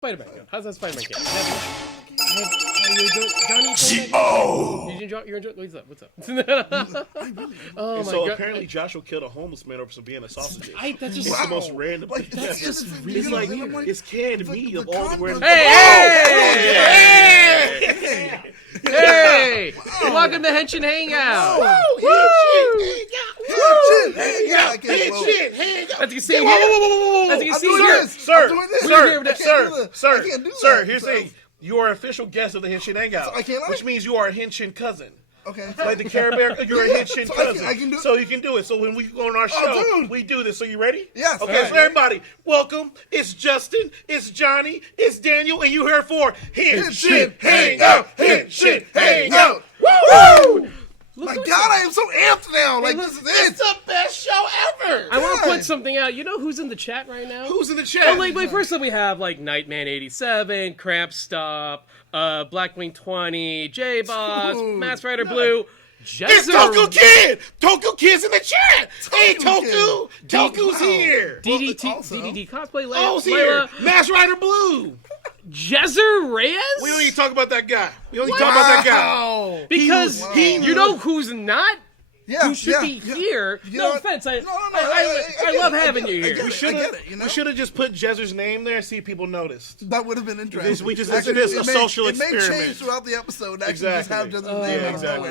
Spider-Man go? How's that Spider-Man game? Johnny, Zi-O! you're enjoying. What's up? Oh my so god! apparently Joshua killed a homeless man over some Vienna sausages. That's just It's the most random. Like, that's just it's like weird. it's canned meat of all the random. Hey! Welcome to Henshin Hangout. Henshin As you can see here, Sir, here's the thing. You are official guest of the Henshin Hangout, So I can't which means you are a Henshin cousin. Okay. Like the Care Bear, you're a Henshin cousin. I can do it. So you can do it. So when we go on our show, we do this. So you ready? Yes. Okay, so everybody, welcome. It's Justin, it's Johnny, it's Daniel, and you here for Henshin Hangout. Henshin Hangout. Woo! My God, I am so amped now. Like, this is It's the best show ever. I want to put something out. You know who's in the chat right now? Who's in the chat? Oh, wait, first up we have like Nightman87, Cramp Stop, Blackwing 20, J-Boss, Mass Rider Blue, Jezzer. It's Toku Kid! Toku Kid's in the chat! Hey, Toku! Toku's here! DDT Cosplay, O's Layla, here! Mass Rider Blue! Jezzer Reyes? We don't need to talk about that guy. We only talk about that guy. Because you know who's not? Yeah, who should be here? No offense. I love having you here. We should have just put Jezzer's name there and see if people noticed. That would have been interesting. We just did a social experiment. It may change throughout the episode. Actually, just have Jezzer's name exactly.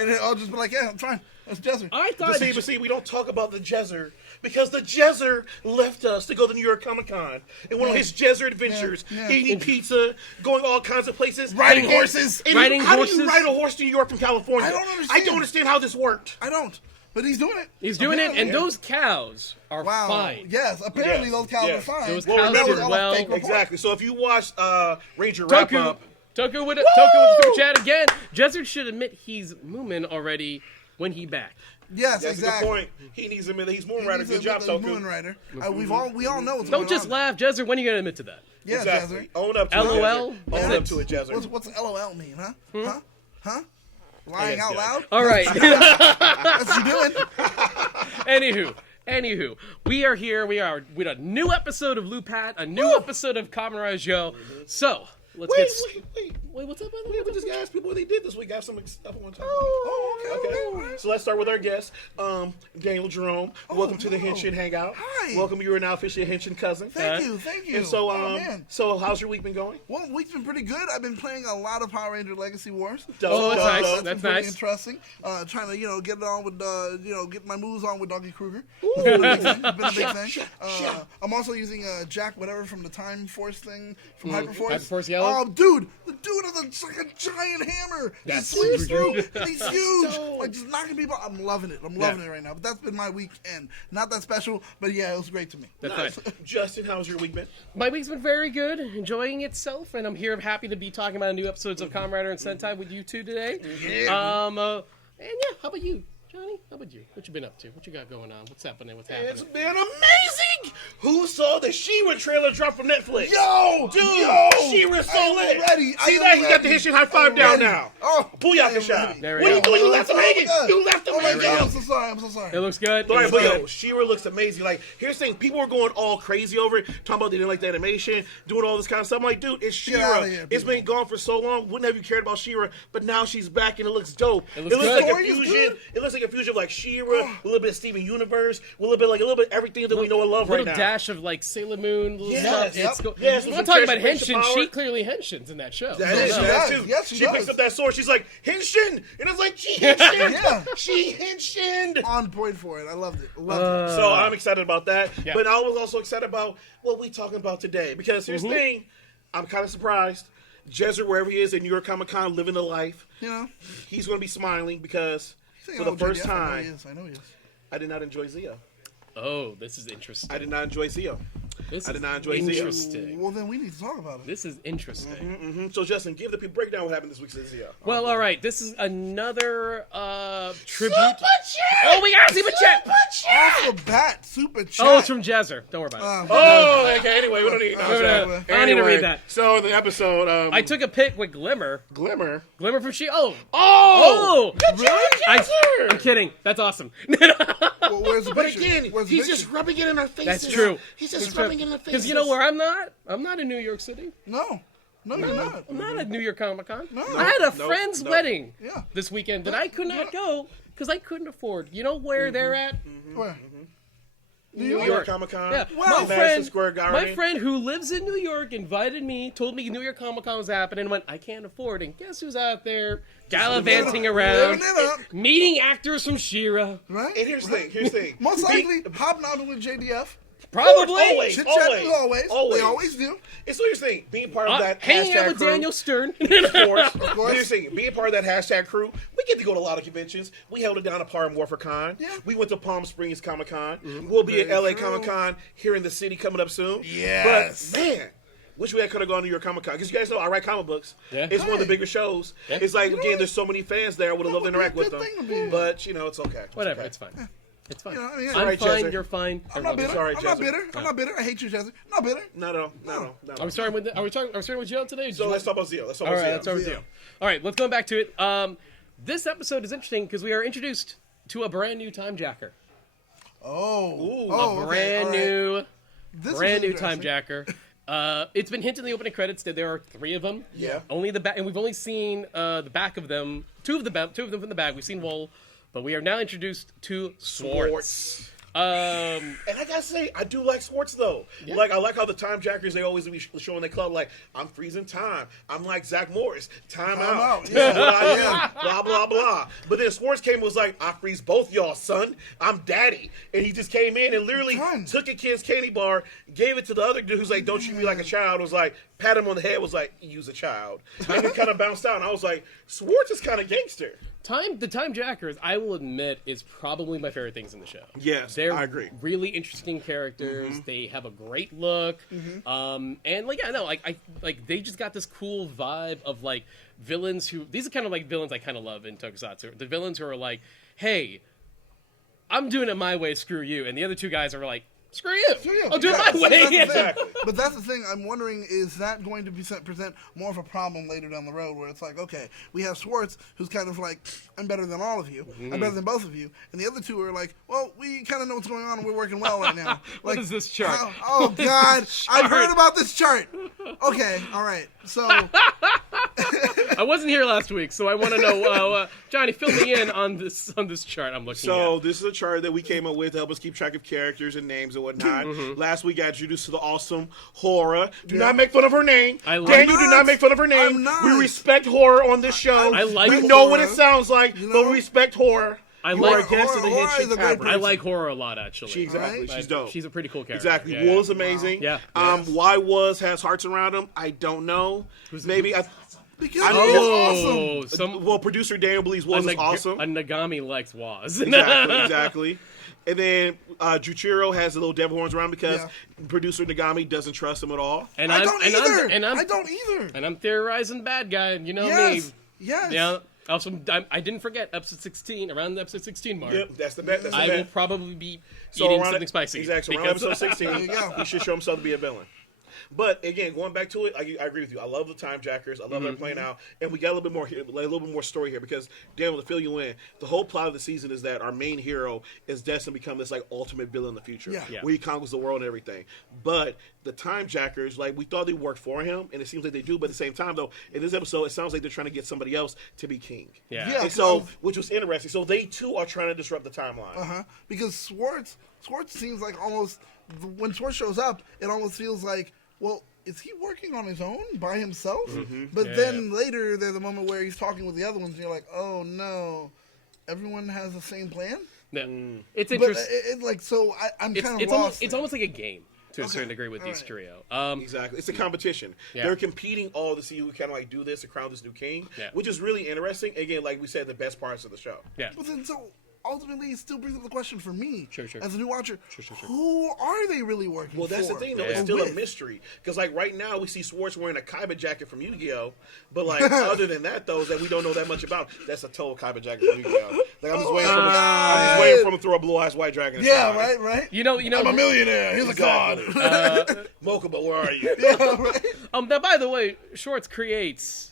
and I'll just be like, yeah, I'm fine. That's Jezzer. I thought. But see, we don't talk about the Jezzer because the Jezzer left us to go to New York Comic Con and went on his Jezzer adventures, eating pizza, going all kinds of places, riding horses. How do you ride a horse to New York from California? I don't understand how this worked. I don't. But he's doing it. He's doing it, and those cows are fine. Yes, apparently those cows are fine. Those cows did well. Exactly. So if you watch Ranger Wrap Up, Toku with the chat again. Jezzer should admit he's Moomin already when he back. Yes, that's exactly. a good point. He needs to admit that he's Moon Rider. Good job, Toku. Moon Rider. We all know what's Don't going just on. laugh, Jezzer. When are you gonna admit to that? Yeah, exactly. Jezzer. Own up to it. LOL. Own up to it, Jezzer. What's LOL mean, huh? Huh? Lying out loud? All right. That's what you doing. Anywho, we are here. We are with a new episode of Lupat, a new episode of Kamen Rider Zi-O. So let's Wait, what's up? We just gotta ask people what they did this week. I have some stuff I want to talk Oh, about. Okay. So let's start with our guest, Daniel Jerome. Welcome to the Henshin Hangout. Hi. Welcome. You are now officially a Henshin cousin. Thank you. And so, man. so how's your week been going? Well, week's been pretty good. I've been playing a lot of Power Ranger Legacy Wars. Oh, that's nice. That's nice. Interesting. Trying to, get it on with, get my moves on with Doggy Kruger. It's been a big thing. I'm also using Jack, whatever, from the Time Force thing, from Hyperforce. Hyperforce Yellow? Oh, dude. The dude is like a giant hammer. He sweeps through, and he's huge. Like, just knocking people out. I'm loving it. I'm loving it right now. But that's been my weekend. Not that special, but yeah, it was great to me. That's Nice. nice. Justin, how's your week been? My week's been very good, enjoying itself, and I'm here. I'm happy to be talking about new episodes of Kamen Rider and Sentai with you two today. Yeah. And yeah, how about you, Johnny? How about you? What you been up to? What you got going on? What's happening? It's been amazing! Who saw the She-Ra trailer drop from Netflix? Yo! Dude, She-Ra's so lit. Ready. See that? He got the Henshin high five down now. Oh, Booyaka shot. There we What are you go. doing? You left him hanging. You left him Oh my hanging. God, I'm so sorry. It looks good. All right, but yo, She-Ra looks amazing. Like, here's the thing. People were going all crazy over it, talking about they didn't like the animation, doing all this kind of stuff. I'm like, dude, it's Get outta She-Ra. here, It's people. been gone for so long. Wouldn't have you cared about She-Ra? But now she's back and it looks dope. It looks like good. a fusion. It looks like a fusion of like She-Ra, a little bit of Steven Universe, a little bit everything that we know and love right now. Little dash of like Sailor Moon, little Yes. stuff. Yes, We're with not some talking about transformation Henshin. power. She clearly Henshins in that show. That is, She that does. too. Yes, she She picks does. up that sword. She's like, Henshin! And it's like, she Henshin! Yeah. She Henshined! On point for it. I loved it. So I'm excited about that. Yeah. But I was also excited about what we talking about today. Because here's the thing. I'm kind of surprised. Jezzer, wherever he is in New York Comic Con, living the life, he's going to be smiling because for the first time, I know he is. I did not enjoy Zi-O. Oh, this is interesting. I did not enjoy Zi-O. This I did is not enjoy Zi-O. interesting. Well, then we need to talk about it. This is interesting. So, Justin, give the people breakdown what happened this week to Zi-O. Well, all right. This is another tribute. Super chat! Oh, we got Super Chat! Off the bat, super chat. Oh, it's from Jezzer. Don't worry about it. Oh, okay. Anyway, we don't need I don't need to read that. So, the episode. I took a pic with Glimmer. Glimmer. Glimmer from She. Oh! Oh! Oh! Really? I'm kidding. That's awesome. Well, where's the But picture? again, Where's the he's picture? just rubbing it in our faces. That's true. He's just He's rubbing get in the face. Because you know where I'm not? I'm not in New York City. No, you're not. I'm not at New York Comic Con. No. I had a friend's wedding Yeah. this weekend that I could not go because I couldn't afford. You know where they're at? Where? New York Comic Con. Yeah. Wow. My friend who lives in New York invited me, told me New York Comic Con was happening, and went, I can't afford it. And guess who's out there gallivanting around, Living it up. meeting actors from She-Ra. Right? And here's the thing. Most likely, hobnobbing with JDF. Probably. Always. Chit chat as always. They always do. And so here's the thing, being part of that hanging out hashtag with crew, Daniel Stern. of course. course. Here's the thing, being part of that hashtag crew, we get to go to a lot of conventions. We held it down at Par Morpher Con. Yeah. We went to Palm Springs Comic Con. We'll be at Very LA true. Comic Con here in the city coming up soon. Yes. But man, wish we could have gone to New York Comic Con. Because you guys know I write comic books. Yeah. It's one of the bigger shows. Yeah. It's like, You know again, what? there's so many fans there. I would have loved to That would interact be with a good them. thing to be. But, it's okay. Whatever, okay. it's fine. It's fine. You know, I mean, I'm Alright, fine, Jezzer. you're fine. I'm not bitter. Sorry, I'm not Jezzer. bitter. I'm not bitter. I hate you, Jezzer. I'm not bitter. No. Are we starting with Zi-O today? So let's talk about Zi-O. All right, let's start with Zi-O. Zi-O. All right, let's go back to it. This episode is interesting because we are introduced to a brand new time jacker. Oh, Brand new This brand was new time interesting. jacker. It's been hinted in the opening credits that there are 3 of them. Yeah. Only the back, and we've only seen the back of them. Two of them from the back. We've seen Wool, but we are now introduced to Swartz. And I gotta say, I do like Swartz though. Yeah. Like I like how the time jackers they always be showing their club like I'm freezing time. I'm like Zach Morris. Time out. Yeah. What I am. Blah blah blah. But then Swartz came and was like, I freeze both y'all, son. I'm daddy. And he just came in and literally Son. took a kid's candy bar, gave it to the other dude who's like, don't treat me like a child. Was like, pat him on the head. Was like, use a child. And he kind of bounced out. And I was like, Swartz is kind of gangster. The Time Jackers, I will admit, is probably my favorite things in the show. Yes, They're I agree. really interesting characters. They have a great look, and they just got this cool vibe of like villains who. These are kind of like villains I kind of love in tokusatsu. The villains who are like, "Hey, I'm doing it my way. Screw you," and the other two guys are like, "Screw you. I'll do it my That's way." the thing. Exactly. But that's the thing. I'm wondering, is that going to present more of a problem later down the road, where it's like, okay, we have Swartz, who's kind of like, I'm better than all of you. I'm better than both of you. And the other two are like, well, we kind of know what's going on, and we're working well right now. What Like, is this chart? Oh God, I've heard about this chart. Okay, all right. So I wasn't here last week, so I want to know, Johnny, fill me in on this chart I'm looking So at. this is a chart that we came up with to help us keep track of characters and names and whatnot. Last week, I introduced to the awesome Horror. Do not make fun of her name. I like- Daniel, I'm do not. not make fun of her name. I'm not. We respect horror on this show. I like We know what it horror. sounds like, You but know? we respect horror. I You are like a guest of the Horror Henshin is a great Tavern. I like horror a lot, actually. She exactly. Right? She's dope. She's a pretty cool character. Exactly. Yeah, Wool's amazing. Yeah. Why has hearts around him? I don't know. Maybe because I know- it's awesome. some well, producer Daniel believes Wool's is awesome. A Nagami likes Waz. Exactly. And then Juchiro has the little devil horns around because Yeah. producer Nagami doesn't trust him at all. And I don't either. And I don't either. And I'm theorizing bad guy. You know Yes. me. Yes. Yeah. Also, I didn't forget episode 16. Around the episode 16 mark, Yep, that's the bet. That's the I will bet. probably be So eating around something spicy. Exactly. So around because- episode 16, There you go. he should show himself to be a villain. But again, going back to it, I agree with you. I love the time jackers. I love that playing out, and we got a little bit more here, a little bit more story here because Daniel, to fill you in, the whole plot of the season is that our main hero is destined to become this like ultimate villain in the future, Yeah. where he conquers the world and everything. But the time jackers, like we thought they worked for him, and it seems like they do. But at the same time, though, in this episode, it sounds like they're trying to get somebody else to be king. Yeah. And so, which was interesting. So they too are trying to disrupt the timeline. Because Swartz seems like almost, when Swartz shows up, it almost feels like, well, is he working on his own by himself? But Yeah. then later, there's a moment where he's talking with the other ones, and you're like, oh no, everyone has the same plan. Yeah. It's But interesting. I'm It's, kind of it's lost. almost it's there. almost like a game to a Okay. certain degree with All these right. trio. Exactly. It's a competition. Yeah. They're competing all to see who kind of like do this to crown this new king, Yeah. which is really interesting. Again, like we said, the best parts of the show. Yeah. But then, so ultimately, it still brings up the question for me, Sure. as a new watcher: Sure. who are they really working Well, that's for? the thing, though. Yeah. It's still a With? mystery because, like, right now we see Swartz wearing a Kaiba jacket from Yu-Gi-Oh, but like, other than that, though, is that we don't know that much about. That's a total Kaiba jacket from Yu-Gi-Oh. Like, I'm just waiting for him. I'm just waiting for him to throw a blue-eyed white dragon. Yeah, right. You know. I'm a millionaire. He's Exactly. a god. Mokuba, where are you? Yeah, right. Now, by the way, Schwartz creates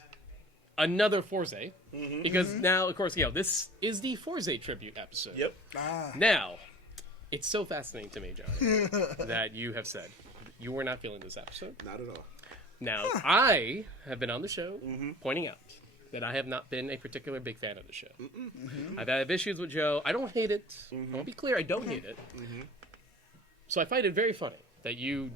another Fourze because now, of course, this is the Fourze tribute episode. Yep. Now, it's so fascinating to me, Johnny, that you have said you were not feeling this episode. Not at all. Now, I have been on the show pointing out that I have not been a particular big fan of the show. I've had issues with Joe. I don't hate it. I want to be clear, I don't hate it. So I find it very funny that you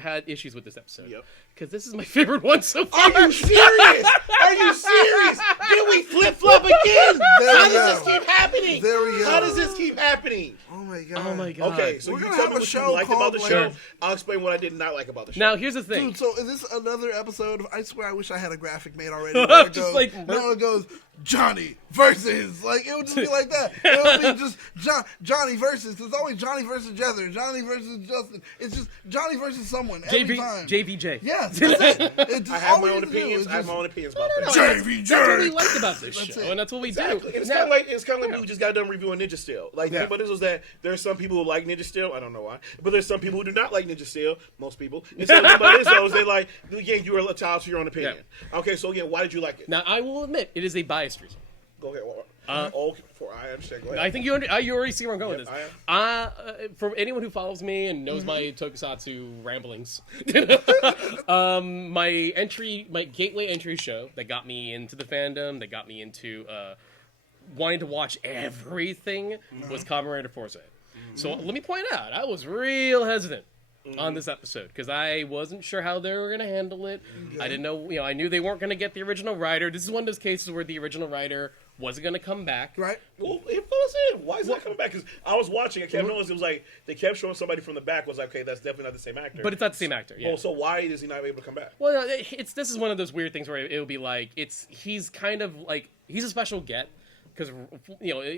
had issues with this episode. Yep. Because this is my favorite one so far. Are you serious? Are you serious? Did we flip-flop again? How does this keep happening? There we go. How does this keep happening? Oh my god. Oh my god. Okay, so We're you gonna tell have me a what show you liked about the called, show. like- I'll explain what I did not like about the show. Now, here's the thing. Dude, so is this another episode of, I swear I wish I had a graphic made already. Just like- it goes, Johnny versus. Like, it would just be like that. It would be just Johnny versus. Because it's always Johnny versus Jezzer, Johnny versus Justin. It's just Johnny versus someone every time. JVJ. Yes, that's it. It's I have all my we own need to do opinions. is I have just- my own opinions about No, that. JVJ. That's what we like about this That's show, it. and that's what we Exactly. do. It's Now- kind of like we just got done reviewing Ninja Steel. Like, Yeah. but this was that there's some people who like Ninja Steel. I don't know why, but there's some people who do not like Ninja Steel. Most people. And so about this though, is they like, again, you are entitled to your own opinion. Okay, so again, why did you like it? Now, I will admit, it is a biased reason. Go ahead. I understand. Go ahead. I think you already see where I'm going with Yep, this. For anyone who follows me and knows my tokusatsu ramblings, my gateway entry show that got me into the fandom, that got me into wanting to watch everything, was Kamen Rider Fourze. So let me point out, I was real hesitant on this episode because I wasn't sure how they were going to handle it. I didn't know, I knew they weren't going to get the original writer. This is one of those cases where the original writer wasn't going to come back. Right. Well, it was in. Why is that coming back? Because I was watching. I kept noticing it was like they kept showing somebody from the back. Was like, okay, that's definitely not the same actor. But it's not the same actor. Yeah. Well, so why is he not able to come back? Well, this is one of those weird things where it'll be like he's kind of like he's a special get because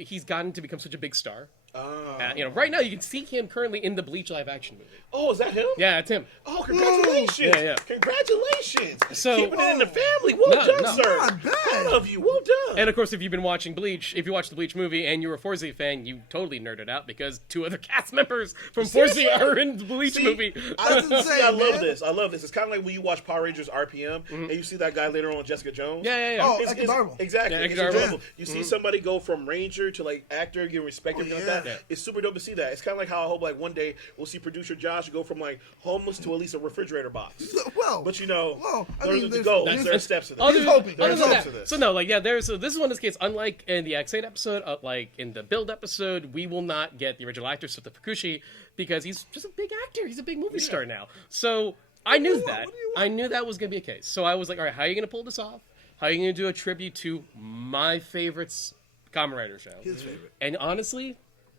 he's gotten to become such a big star. Right now you can see him currently in the Bleach live action movie. Oh, is that him? Yeah, it's him. Oh, congratulations! Yeah. Congratulations! So- Keeping it in the family. Well done, no. sir. Not bad. Proud of you. Well done. And of course, if you've been watching Bleach, if you watched the Bleach movie and you're a Fourze fan, you totally nerded out because 2 other cast members from Fourze are in the Bleach movie. That's insane, I love man. this. I love this. It's kind of like when you watch Power Rangers RPM and you see that guy later on, Jessica Jones. Yeah. Oh, It's adorable. exactly. Yeah, It's adorable. adorable. You see somebody go from ranger to like actor, getting respect, everything like that. yeah. It's super dope to see that. It's kind of like how I hope like one day we'll see producer Josh go from like homeless to at least a refrigerator box. Well, But there's there are steps to this. He's hoping. There are He's Other than steps that, to this. so no, so this is one of those cases. Unlike in the X8 episode, like in the Build episode, we will not get the original actor Sota Fukushi because he's just a big actor. He's a big movie star now. So I knew that. I knew that was going to be a case. So I was like, all right, how are you going to pull this off? How are you going to do a tribute to my favorite Kamen Rider show? His favorite. And honestly,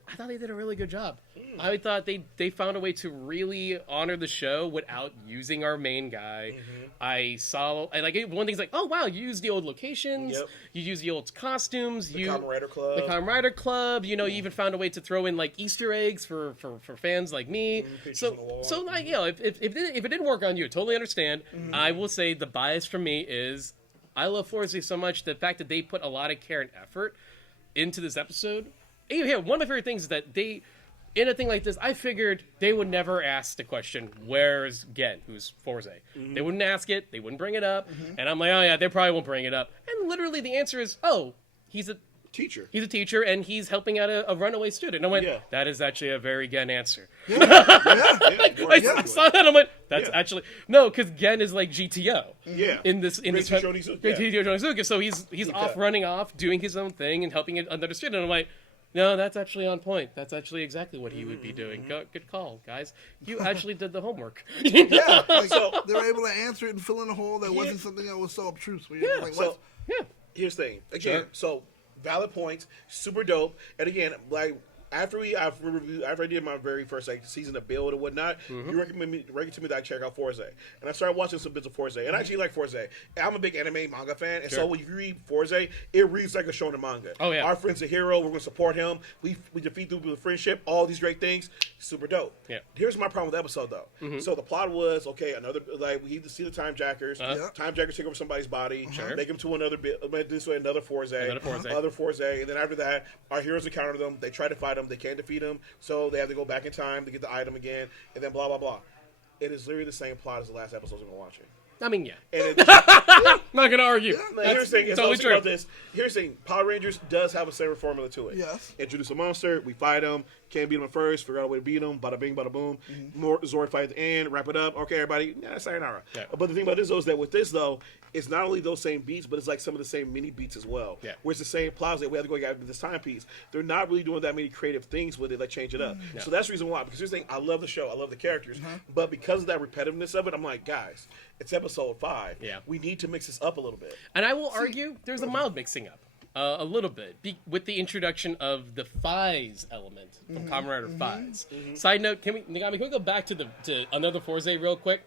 I thought they did a really good job. I thought they found a way to really honor the show without using our main guy. I saw, one thing's like, oh wow, you used the old locations, you used the old costumes, The Kamen Rider Club. the Kamen Rider Club. You even found a way to throw in like Easter eggs for fans like me. Pictures So on the wall. so like if it didn't work on you, I totally understand. I will say the bias for me is I love Fourze so much. The fact that they put a lot of care and effort into this episode. Yeah, one of my favorite things is that in a thing like this, I figured they would never ask the question, where's Gen, who's Fourze? They wouldn't ask it, they wouldn't bring it up, and I'm like, oh yeah, they probably won't bring it up. And literally the answer is, oh, he's a teacher. He's a teacher, and he's helping out a runaway student. And I went, Yeah. that is actually a very Gen answer. I I saw that, I went, that's actually... No, because Gen is like GTO. Yeah. In this Great teacher Onizuka, Great yeah. teacher Onizuka. So he's off running off, doing his own thing, and helping another student. And I'm like, no, that's actually on point. That's actually exactly what he would be doing. Good call, guys. You actually did the homework. Yeah, like, they were able to answer it and fill in a hole that wasn't something that was so obtruse. Where you're like, So what? Yeah. here's the thing. Again, Sure. so valid points, super dope. And again, like after I did my very first season of Build and whatnot, you recommended to me that I check out Fourze, and I started watching some bits of Fourze, and I actually like Fourze. I'm a big anime manga fan, and so when you read Fourze, it reads like a shonen manga. Oh, yeah. Our friend's a hero. We're gonna support him. We defeat them with friendship. All these great things. Super dope. Yeah. Here's my problem with the episode though. So the plot was another we need to see the time jackers. Uh-huh. Time jackers take over somebody's body, Sure. make him to another bit. This way, another Fourze, other Fourze, and then after that, our heroes encounter them. They try to fight them. They can't defeat them, so they have to go back in time to get the item again, and then blah blah blah. It is literally the same plot as the last episode we've been watching. I mean, yeah. And Not gonna argue. Here's the thing. It's totally also true. about this. Here's the thing. Power Rangers does have a similar formula to it. Yes. Introduce a monster. We fight him. Can't beat him at first. Figure out a way to beat him. Bada bing, bada boom. More Zord fight at the end. Wrap it up. Okay, everybody. Yeah, sayonara. Yeah. But the thing about this, though, is that with this, though, it's not only those same beats, but it's like some of the same mini beats as well. Yeah. Where it's the same plots that we have to go after this timepiece. They're not really doing that many creative things with it that change it up. Yeah. So that's the reason why. Because here's the thing. I love the show. I love the characters. But because of that repetitiveness of it, I'm like, guys, it's episode 5. Yeah. We need to mix this up a little bit. And I will argue there's a mild mixing up. A little bit. with the introduction of the Fourze element from Kamen Rider Fourze. Side note, Nagami, can we go back to another Fourze real quick?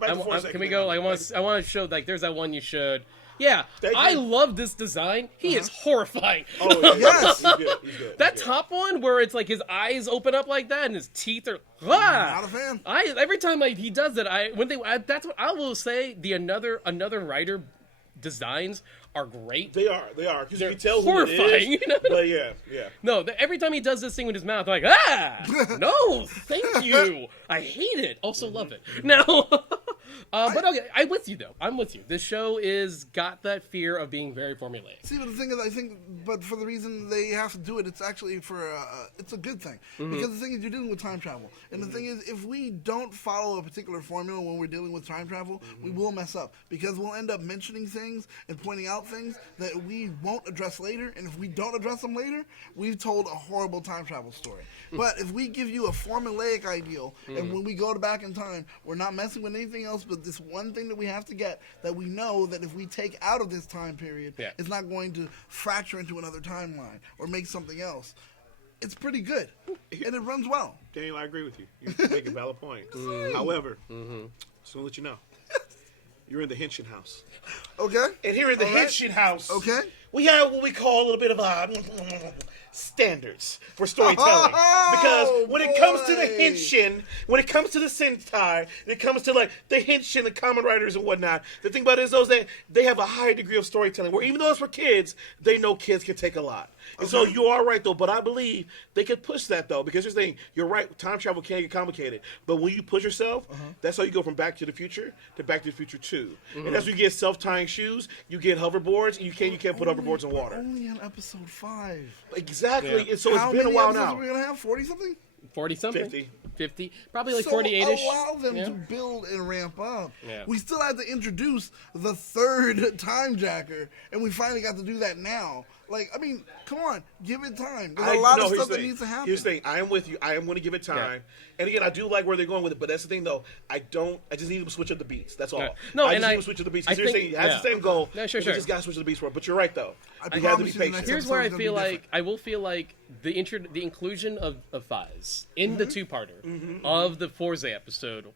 Can we go? I want to show, like, there's that one you showed. Yeah, I love this design. He is horrifying. Oh, yes. He's good. That top one where it's like his eyes open up like that and his teeth are Not a fan. Every time he does that, that's what I will say. The another rider designs are great. They are. Because you They're can tell horrifying. who it is. But yeah. No, every time he does this thing with his mouth, I'm like, no, thank you. I hate it. Also love it. Now, but okay, I'm with you though. I'm with you. This show is got that fear of being very formulaic. See, but the thing is, I think, but for the reason they have to do it, it's actually it's a good thing. Because the thing is, you're dealing with time travel. And the thing is, if we don't follow a particular formula when we're dealing with time travel, we will mess up. Because we'll end up mentioning things and pointing out things that we won't address later. And if we don't address them later, we've told a horrible time travel story. But if we give you a formulaic ideal, and when we go back in time, we're not messing with anything else but this one thing that we have to get, that we know that if we take out of this time period, it's not going to fracture into another timeline or make something else. It's pretty good, and it runs well. Daniel, I agree with you. You make a valid point. However, just want to let you know, you're in the Henshin house. Okay. And here in the Henshin house, okay, we have what we call a little bit of standards for storytelling. Because when it comes to the Henshin, when it comes to the Sentai, when it comes to like the Henshin, the Kamen Riders and whatnot, the thing about it is those that they have a higher degree of storytelling. Where even though it's for kids, they know kids can take a lot. And so you are right though, but I believe they could push that though, because here's the thing, you're right, time travel can get complicated. But when you push yourself, that's how you go from Back to the Future to Back to the Future 2. And that's when you get self-tying shoes, you get hoverboards, and you can't put hoverboards in water. Only on episode 5. Exactly. Yeah. And so it's been a while now. How many episodes are we going to have? 40-something? 40-something? 50. Probably like so 48-ish. allow them to build and ramp up. Yeah. We still had to introduce the third time jacker, and we finally got to do that now. Like, I mean, come on, give it time. There's a lot of stuff that needs to happen. Here's the thing, I am with you. I am going to give it time. Yeah. And again, I do like where they're going with it, but that's the thing, though. I just need to switch up the beats. That's all. Yeah. No, I just need to switch up the beats. Because here's the thing, it has the same goal. No, sure. We just got to switch up the beats for it. But you're right, though. You have to be patient. Here's where I will feel like the inclusion of Fourze in the two-parter of the Fourze episode,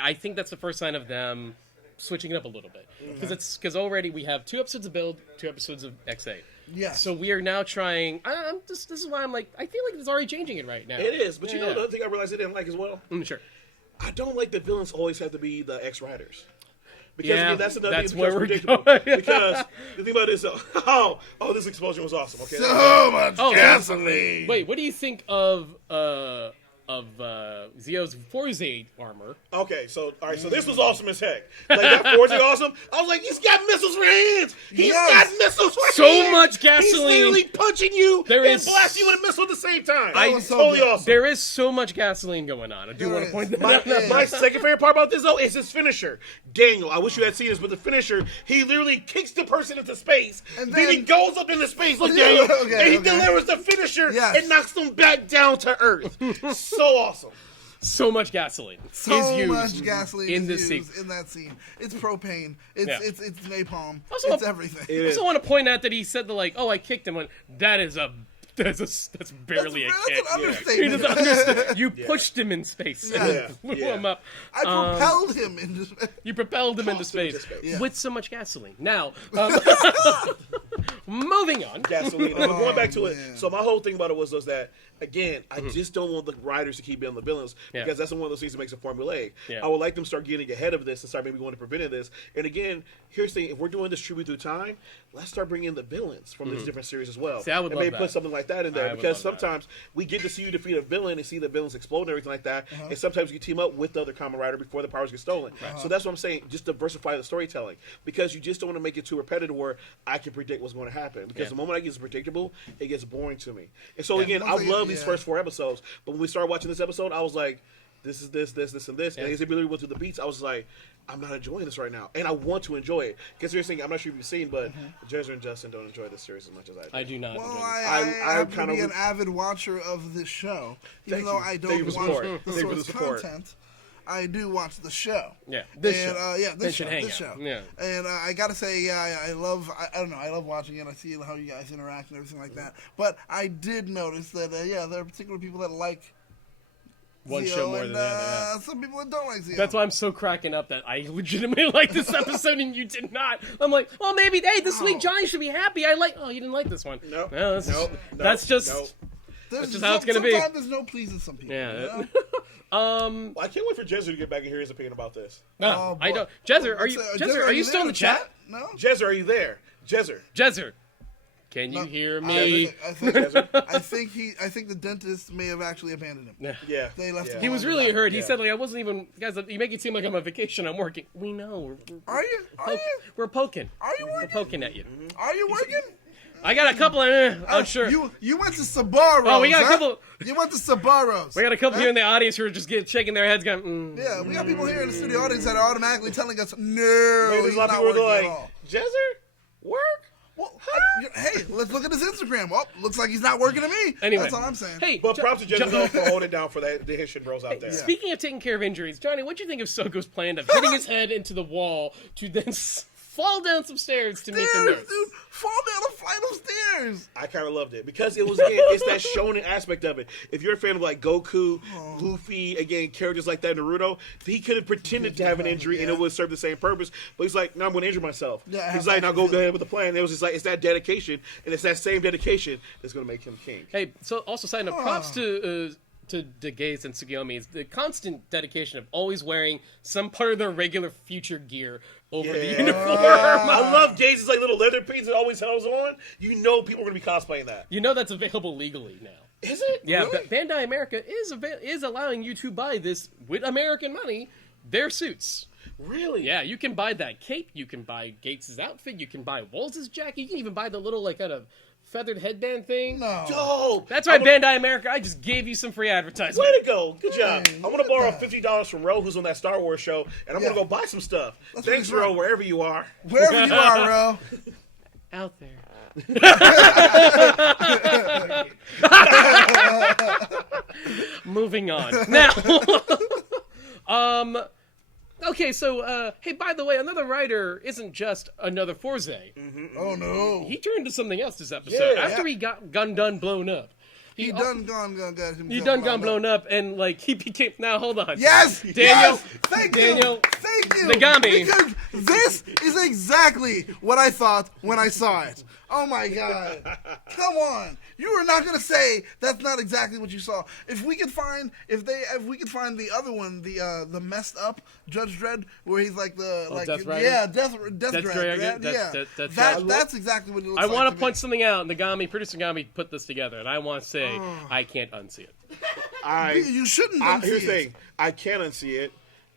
I think that's the first sign of them switching it up a little bit. Because already we have 2 episodes of Build, 2 episodes of XA. Yeah. So we are now trying. This is why I'm like, I feel like it's already changing it right now. It is, but you know the other thing I realized I didn't like as well. Sure. I don't like the villains always have to be the ex-riders. Because again, that's another thing where we're predictable. Because the thing about this, this explosion was awesome. Okay. So much gasoline. Wait, what do you think of Zi-O's Fourze armor? Okay, so all right, so this was awesome as heck. Like that Fourze awesome. I was like, he's got missiles for hands. He's got missiles for hands. So much gasoline. He's literally punching you and blasting you with a missile at the same time. It's totally awesome. There is so much gasoline going on. I do want to point that out. My second favorite part about this though is his finisher. Daniel, I wish you had seen this, but the finisher, he literally kicks the person into space, and then he goes up into space, look Daniel, and he delivers the finisher and knocks them back down to Earth. So awesome. So much gasoline much gasoline in is this used in that scene. It's propane. It's napalm. Also, it's everything. I also want to point out that he said I kicked him. That's barely a kick. That's an understatement. You pushed him in space. And blew him up. I propelled him into space. You propelled him into space with so much gasoline. Now, moving on. Gasoline. But going back to man. it, so my whole thing about it was that, again, I just don't want the writers to keep being the villains because that's one of those things that makes it formulaic. Yeah. I would like them to start getting ahead of this and start maybe going to preventing this. And again, here's the thing: if we're doing this tribute through time, let's start bringing in the villains from these different series as well. See, I would and love maybe that. put something like that in there because sometimes we get to see you defeat a villain and see the villains explode and everything like that. And sometimes you team up with the other Kamen Rider before the powers get stolen. So that's what I'm saying. Just diversify the storytelling because you just don't want to make it too repetitive where I can predict what's going to happen. Because the moment it gets predictable, it gets boring to me. And so again, I love these first 4 episodes, but when we started watching this episode, I was like, this is this, and this. And as it really went through the beats, I was like, I'm not enjoying this right now. And I want to enjoy it. Because you're saying, I'm not sure if you've seen, but Jezzer and Justin don't enjoy this series as much as I do. I do not. Well, enjoy I happen kind to be of an avid watcher of this show. Even Thank though you. I Thank you don't for watch support. the Thank you for the source support. content, I do watch the show. Yeah, this and, show. this Henshin show. Hangout. Yeah. And I gotta say, I love. I don't know. I love watching it. I see how you guys interact and everything like that. But I did notice that, there are particular people that like One Zi-O show more and, than the other. Yeah. some people that don't like Zi-O. That's why I'm so cracking up that I legitimately like this episode and you did not. I'm like, well, maybe, hey, this week Johnny should be happy. Oh, you didn't like this one. Nope. No, that's just There's how it's gonna be. Sometimes there's no pleasing some people. Yeah. You know? Well, I can't wait for Jezzer to get back and hear his opinion about this. No, boy. I don't. Jezzer, are you still there in the chat? No. Jezzer, are you there? Jezzer. Jezzer, can you hear me? I think the dentist may have actually abandoned him. Yeah. They left him. He was alone. really hurt. He Yeah. said, like, I wasn't even, guys, you make it seem like I'm on vacation. I'm working. We know. Are you? Are you? We're poking. Are you We're working? poking at you. Are you working? I got a couple of, oh, sure. You went to Sabaros. Oh, we got a huh? couple. You went to Sabaros. We got a couple here in the audience who are just shaking their heads going, Yeah, we got people here in the studio audience that are automatically telling us, no, Maybe he's a lot of not people working are at like, all. Jezzer? Work? Well, hey, let's look at his Instagram. Oh, looks like he's not working to me. Anyway. That's all I'm saying. Hey, But props to Jezzer though for holding it down for the Henshin bros out there. Speaking of taking care of injuries, Johnny, what do you think of Soko's plan of hitting his head into the wall to then fall down some stairs to meet the nurse? Dude, fall down a flight of stairs. I kind of loved it because it was, again, it's that shonen aspect of it. If you're a fan of like Goku, Luffy, again, characters like that, Naruto, he could have pretended to have an injury and it would serve the same purpose. But he's like, no, I'm going to injure myself. Yeah, he's like, now go ahead with the plan. It was just like, it's that dedication, and it's that same dedication that's going to make him king. Hey, so also side note, props to Gaze and Tsukiyomi's the constant dedication of always wearing some part of their regular future gear over the uniform. I love Gaze's like little leather pieces that always has on. You know people are going to be cosplaying that. You know that's available legally now. Is it? Yeah, Really? Bandai America is allowing you to buy this with American money, their suits. Really? Yeah, you can buy that cape, you can buy Gates' outfit, you can buy Wolz's jacket, you can even buy the little like kind of feathered headband thing. No. Dope. That's right, Bandai America. I just gave you some free advertisement. Way to go. Good job. Hey, I'm going to borrow $50 from Ro, who's on that Star Wars show, and I'm going to go buy some stuff. Thanks, really Ro, smart. wherever you are. Wherever you are, bro. Out there. Moving on. Now, okay, so, hey, by the way, another writer isn't just another Fourze. Oh, no. He turned to something else this episode. Yeah. After he got done blown up. He done got himself He done gone blown up, and, like, he became... Now, hold on. Yes! Daniel! Yes! Thank Daniel! you! Thank you! Nagami. Because this is exactly what I thought when I saw it. Oh my god. Come on. You are not gonna say that's not exactly what you saw. If we could find the other one, the messed up Judge Dredd, where he's like Death Rider? yeah, Death Dredd. That's exactly what it looks I like. want to to point me. something out, and producer Nagami put this together, and I want to say I can't unsee it. You shouldn't Here's unsee the it. thing. I can't unsee it.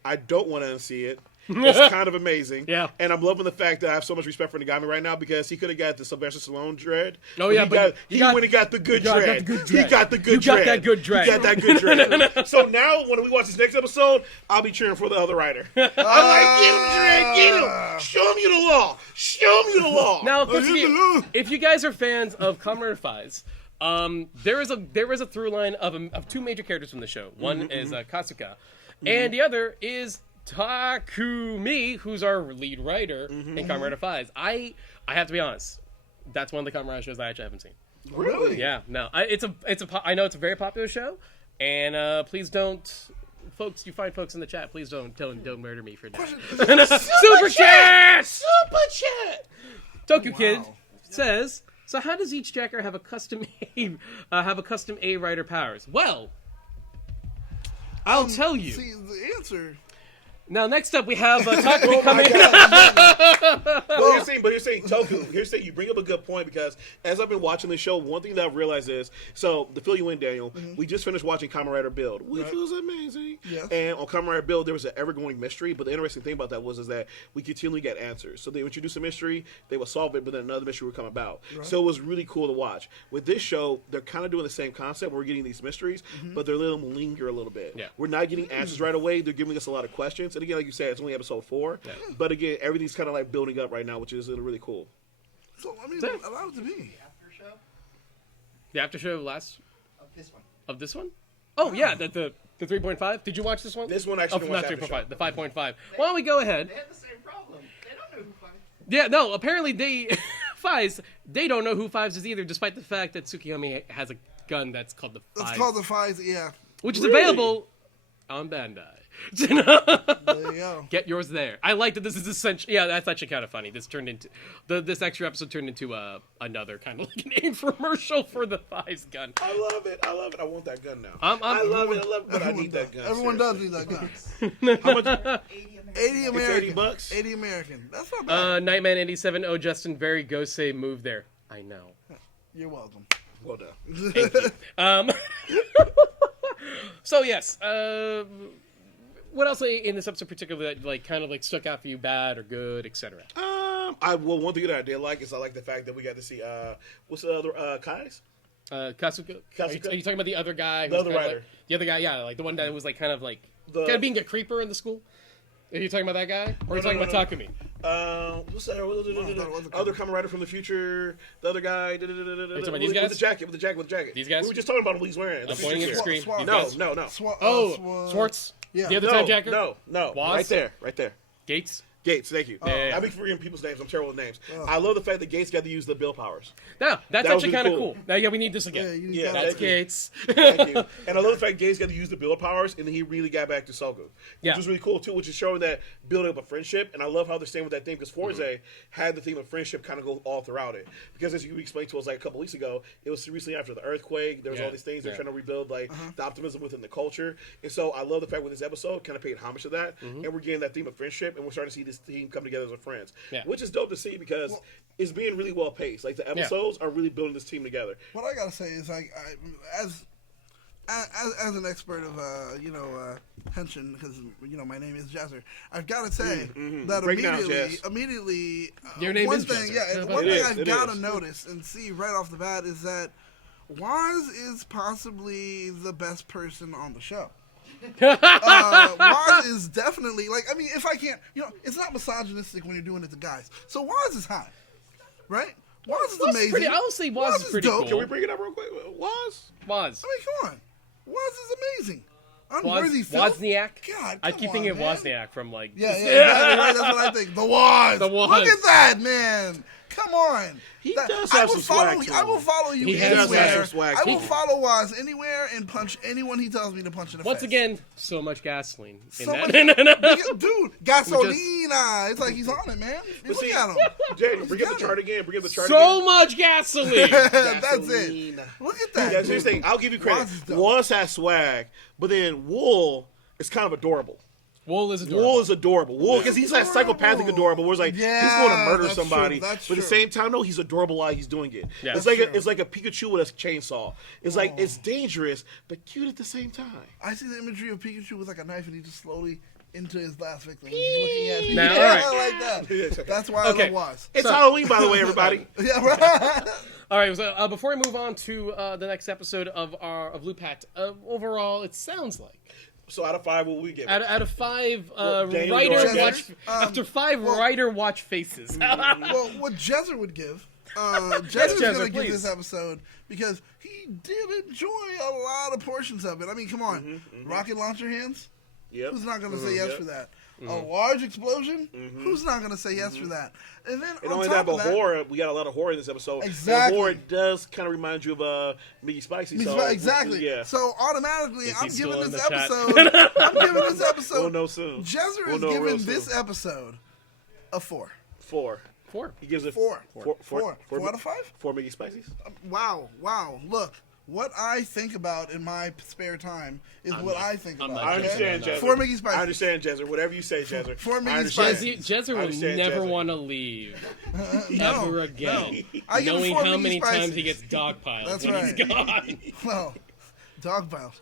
I don't want to unsee it. It's kind of amazing. Yeah. And I'm loving the fact that I have so much respect for Nagami right now because he could have got the Sylvester Stallone dread. Oh, yeah, but he went and got the good got dread. the good dread. He got the good You got dread. that good dread. He got that good dread. So now when we watch this next episode, I'll be cheering for the other writer. I'm like, get him, Dread, get him. Show him you the law. Show him you the law. Now, if you guys are fans of Kamen Rider Fourze, there is a through line of two major characters from the show. One is Kasuka, and the other is Takumi, who's our lead writer in Kamen Rider Fourze. I have to be honest, that's one of the Kamen Rider shows I actually haven't seen. Really? Yeah, no, I know it's a very popular show, and please don't, folks. You find folks in the chat. Please don't murder me for that. Super chat. Super chat. Toku Kid says, so how does each Jacker have a custom A rider powers? Well, I'll tell you. See, the answer... Now, next up, we have Taku coming in. But you're saying Toku. Here's the thing, you bring up a good point because as I've been watching the show, one thing that I've realized is, so to fill you in, Daniel, we just finished watching Kamen Rider Build, which was amazing. Yes. And on Kamen Rider Build, there was an ever-going mystery, but the interesting thing about that is that we continually get answers. So they introduce a mystery, they would solve it, but then another mystery would come about. Right. So it was really cool to watch. With this show, they're kind of doing the same concept. We're getting these mysteries, but they're letting them linger a little bit. Yeah. We're not getting answers right away. They're giving us a lot of questions. And again, like you said, it's only episode 4. Yeah. But again, everything's kind of like building up right now, which is really cool. So, I mean, allow it to be. The after show of this one. Of this one? Oh, yeah, the 3.5. Did you watch this one? This one actually not 3.5, the 5.5. Why don't we go ahead? They have the same problem. They don't know who Fourze is. Yeah, no, apparently Fourze, they don't know who Fourze is either, despite the fact that Tsukiyomi has a gun that's called the Fourze. It's called the Fourze, yeah. Which is available on Bandai. There you go. Get yours there. I like that this is essentially... Yeah, that's actually kind of funny. This turned into... This extra episode turned into another kind of like an infomercial for the Fourze gun. I love it. I want that gun now. I love it, but I need that gun. Everyone does need that gun. How much? 80 American. It's $80? 80 American. That's not bad. Nightman87. Oh, Justin, very Gosei move there. I know. You're welcome. Well done. Thank you. So, yes. What else in this episode particularly that like kind of like stuck out for you, bad or good, etc.? One thing that I did like is I like the fact that we got to see what's the other Kai's? Kasuga. Are you talking about the other guy? The other writer. Like, the other guy, yeah, like the one that was like kind of being a creeper in the school. Are you talking about that guy, or are you talking about Takumi? What's that? Other Kamen Rider from the future. The other guy. Are you talking about these guys? With the jacket. These guys. We were just talking about what he's wearing. I'm pointing at the screen. No. Schwartz. Yeah. The other time Jacker. No. Waz? Right there. Gates. Thank you. Yeah. I be forgetting people's names. I'm terrible with names. I love the fact that Gates got to use the Bill powers. No, that's That was actually really kind of cool. cool. Now, yeah, we need this again. Yeah, that's thank you. Gates. Thank you. And I love the fact Gates got to use the Bill powers, and then he really got back to Sogu. Yeah. Which was really cool, too, which is showing that building up a friendship. And I love how they're staying with that theme, because Fourze had the theme of friendship kind of go all throughout it. Because as you explained to us like a couple weeks ago, it was recently after the earthquake. There was all these things they're trying to rebuild, like the optimism within the culture. And so I love the fact with this episode, kind of paid homage to that. And we're getting that theme of friendship, and we're starting to see this team come together as friends. Yeah. Which is dope to see because it's being really well paced. Like the episodes are really building this team together. What I gotta say is, like, as an expert of Henshin, because my name is Jezzer, I've got to say that immediately your name one is thing, Jezzer. one thing I've got to notice and see right off the bat is that Waz is possibly the best person on the show. Waz is definitely, like, I mean, if I can't, it's not misogynistic when you're doing it to guys. So Waz is hot, right? Waz is amazing. I would say Waz is pretty dope. cool. Can we bring it up real quick? Waz? I mean, come on. Waz is amazing. Unworthy filth. Wozniak? God, I keep thinking of man. Wozniak from like... Yeah, exactly right. That's what I think. The Waz. The Waz. Look at that, man. Come on. He does have some swag to him. I will follow you He anywhere. does have some swag I to will him. follow Waz anywhere and punch anyone he tells me to punch in the face. Once again, so much gasoline in So that. much, dude, gasolina. It's like he's on it, man. Look at him. Daniel, bring up the chart again. So much gasoline. That's it. Look at that. Yeah, here's the thing. I'll give you credit. Waz is dope. Waz has swag, but then Wool is kind of adorable. Wool is adorable. Wool, because he's like psychopathic adorable, where it's like he's going to murder that's somebody. true, that's But at the true. same time, no, he's adorable while he's doing it. Yeah. It's like a Pikachu with a chainsaw. It's like it's dangerous, but cute at the same time. I see the imagery of Pikachu with like a knife and he just slowly into his last victim. He's looking at me. Now, Yeah, all right. I like that. That's why I love Waz. It's Halloween, by the way, everybody. Yeah, right. All right, so before we move on to the next episode of Lupat, overall, it sounds like So out of 5, what will we give? out of 5 Daniel, writer yours? watch after 5 writer watch faces. Well, what Jezzer would give, Jezzer's Jezzer, going to give please. this episode because he did enjoy a lot of portions of it. I mean, come on. Rocket launcher hands? Yep. Who's not going to say yes for that? A large explosion? Who's not going to say yes for that? And then And on only top that, of but that, horror, we got a lot of horror in this episode. Exactly. And horror does kind of remind you of Mickey Spicy. exactly. Yeah. So automatically, Is he I'm still giving in this the chat? episode. I'm giving this episode. We'll know soon. Jezzer We'll is know real giving soon. this episode a 4. 4. 4. He gives it Four. Four Four out of 5? 4 Mickey Spices. Wow. Look, what I think about in my spare time is what I think about. I understand, Jezzer. 4 Mickey Spices. I understand, Jezzer. Whatever you say, Jezzer. 4 Mickey I understand. Spices. Jezzer will never want to leave ever again, I give him knowing 4 how Mickey many Spices. times he gets dogpiled That's when right. he's gone. Well, dog piles.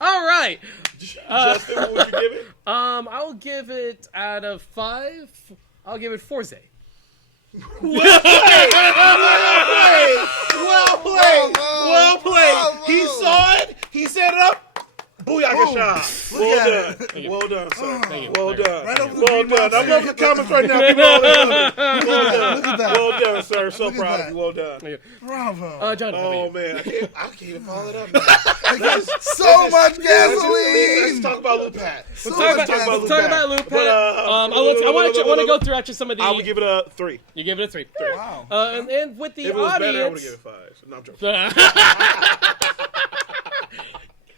All right. Justin, what would you give it? I'll give it out of 5. I'll give it Fourze. Well played. He saw it. He set it up. Booyaka shot. Well done, sir. Thank you. Well done. Right over the Well green done. box I'm here. looking at comments right now. People all over. Well done. Look at that. Well done, sir. So Look at proud that. of you. Well done. Thank you. Bravo. John, how about Oh you? man, I can't even follow it up. Man. So much Let's gasoline. talk about Lupat. So Talk much about gasoline. Lupin. But, I want to go through actually some of the. I would give it a 3. You give it a 3. Wow. And with the If it was audience. better, I would have given it 5. No, I'm joking.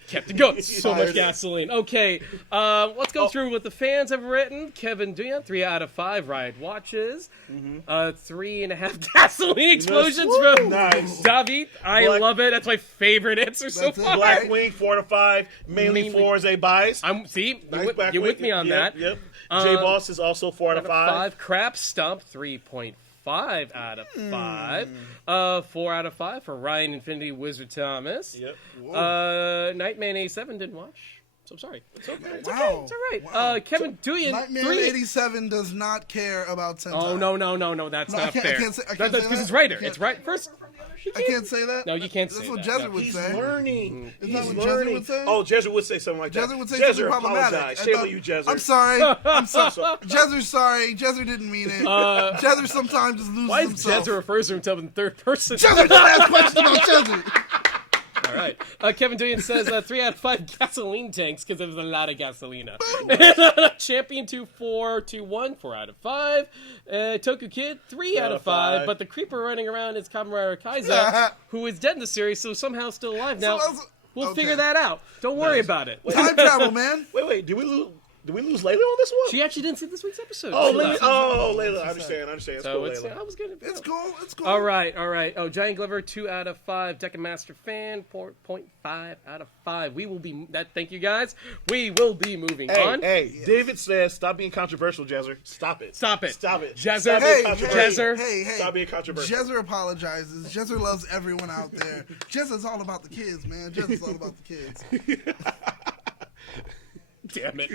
Kept it going. So much gasoline. Okay, let's go through what the fans have written. Kevin Duyan, 3 out of 5 ride watches. 3.5 gasoline explosions from Nice. David. I love it. That's my favorite answer so That's it. far. Black Wing, 4 to 5. Mainly Fourze bias. See, Nice Black you're with Wing. me on Yep, that. Yep. J Boss is also 4 out of 5. Crap Stump, 3.5 out of 5. 4 out of 5 for Ryan Infinity Wizard Thomas. Yep. Nightman 87 didn't watch. So I'm sorry. It's okay. It's Wow. okay. It's all right. Wow. Kevin Duyan, Nightmare 3. 87 does not care about Sentai. Oh no! That's No, I not can't- I fair. can't say- I can't That's say because that. it's Rider. I can't- It's right first. I can't say that. No, you can't That's say what that. Jezzer No. would He's say. learning. Isn't that He's what Jezzer learning. would say? Oh, Jezzer would say something like that. Jezzer would say something problematic. apologize. I Shame thought- on you, Jezzer. I'm sorry. I'm sorry. Jezzer's sorry. Jezzer didn't mean it. Jezzer sometimes just loses Why is himself. Jezzer refers to himself in third person? Jezzer, don't ask questions about Jezzer. All right. Kevin Duyan says 3 out of 5 gasoline tanks because there's a lot of gasolina. Champion 2421, 4 out of 5. Toku Kid, 3 out of 5. But the creeper running around is Kamen Rider Kaiza, who is dead in the series, so somehow still alive. Now, we'll okay. figure that out. Don't worry about it. Time travel, man. Wait, did we lose Layla on this one? She actually didn't see this week's episode. Oh, She left. Layla. I understand. It's So cool, it's, Layla. I was gonna. It's cool. It's cool. All right. Oh, Giant Glover, 2 out of 5. Deca Master Fan, 4.5 out of 5. We will be that. Thank you guys. We will be moving on. Hey, David says, stop being controversial, Jezzer. Stop it. Stop it. Jezzer. Jezzer. Hey, Jezzer. Hey. Stop being controversial. Jezzer apologizes. Jezzer loves everyone out there. Jezzer's all about the kids, man. Jezzer's all about the kids. Damn it.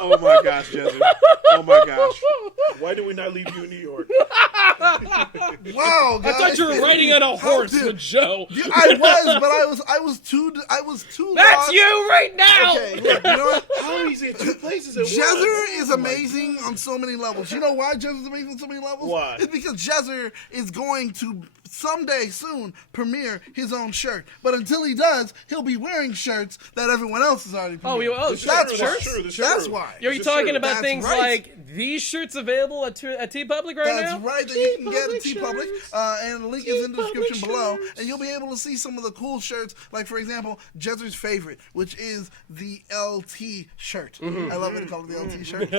Oh my gosh, Jezzer. Oh my gosh. Why do we not leave you in New York? Wow, guys. I thought you were riding on a horse with Joe. I was, but I was too That's lost. you right now. Okay, look, you know what? How are you in 2 places at once? Jezzer is amazing on so many levels. You know why Jezzer's amazing on so many levels? Why? It's because Jezzer is going to someday soon premiere his own shirt. But until he does, he'll be wearing shirts that everyone else has already premiered. That's shirts? true. That's why. Are you talking about That's things right. like these shirts available at TeePublic right now? That's right, that you can get at TeePublic TeePublic, and the link is in the description TeePublic below, shirts. and you'll be able to see some of the cool shirts, like, for example, Jezzer's favorite, which is the LT shirt. I love it to call it the LT shirt.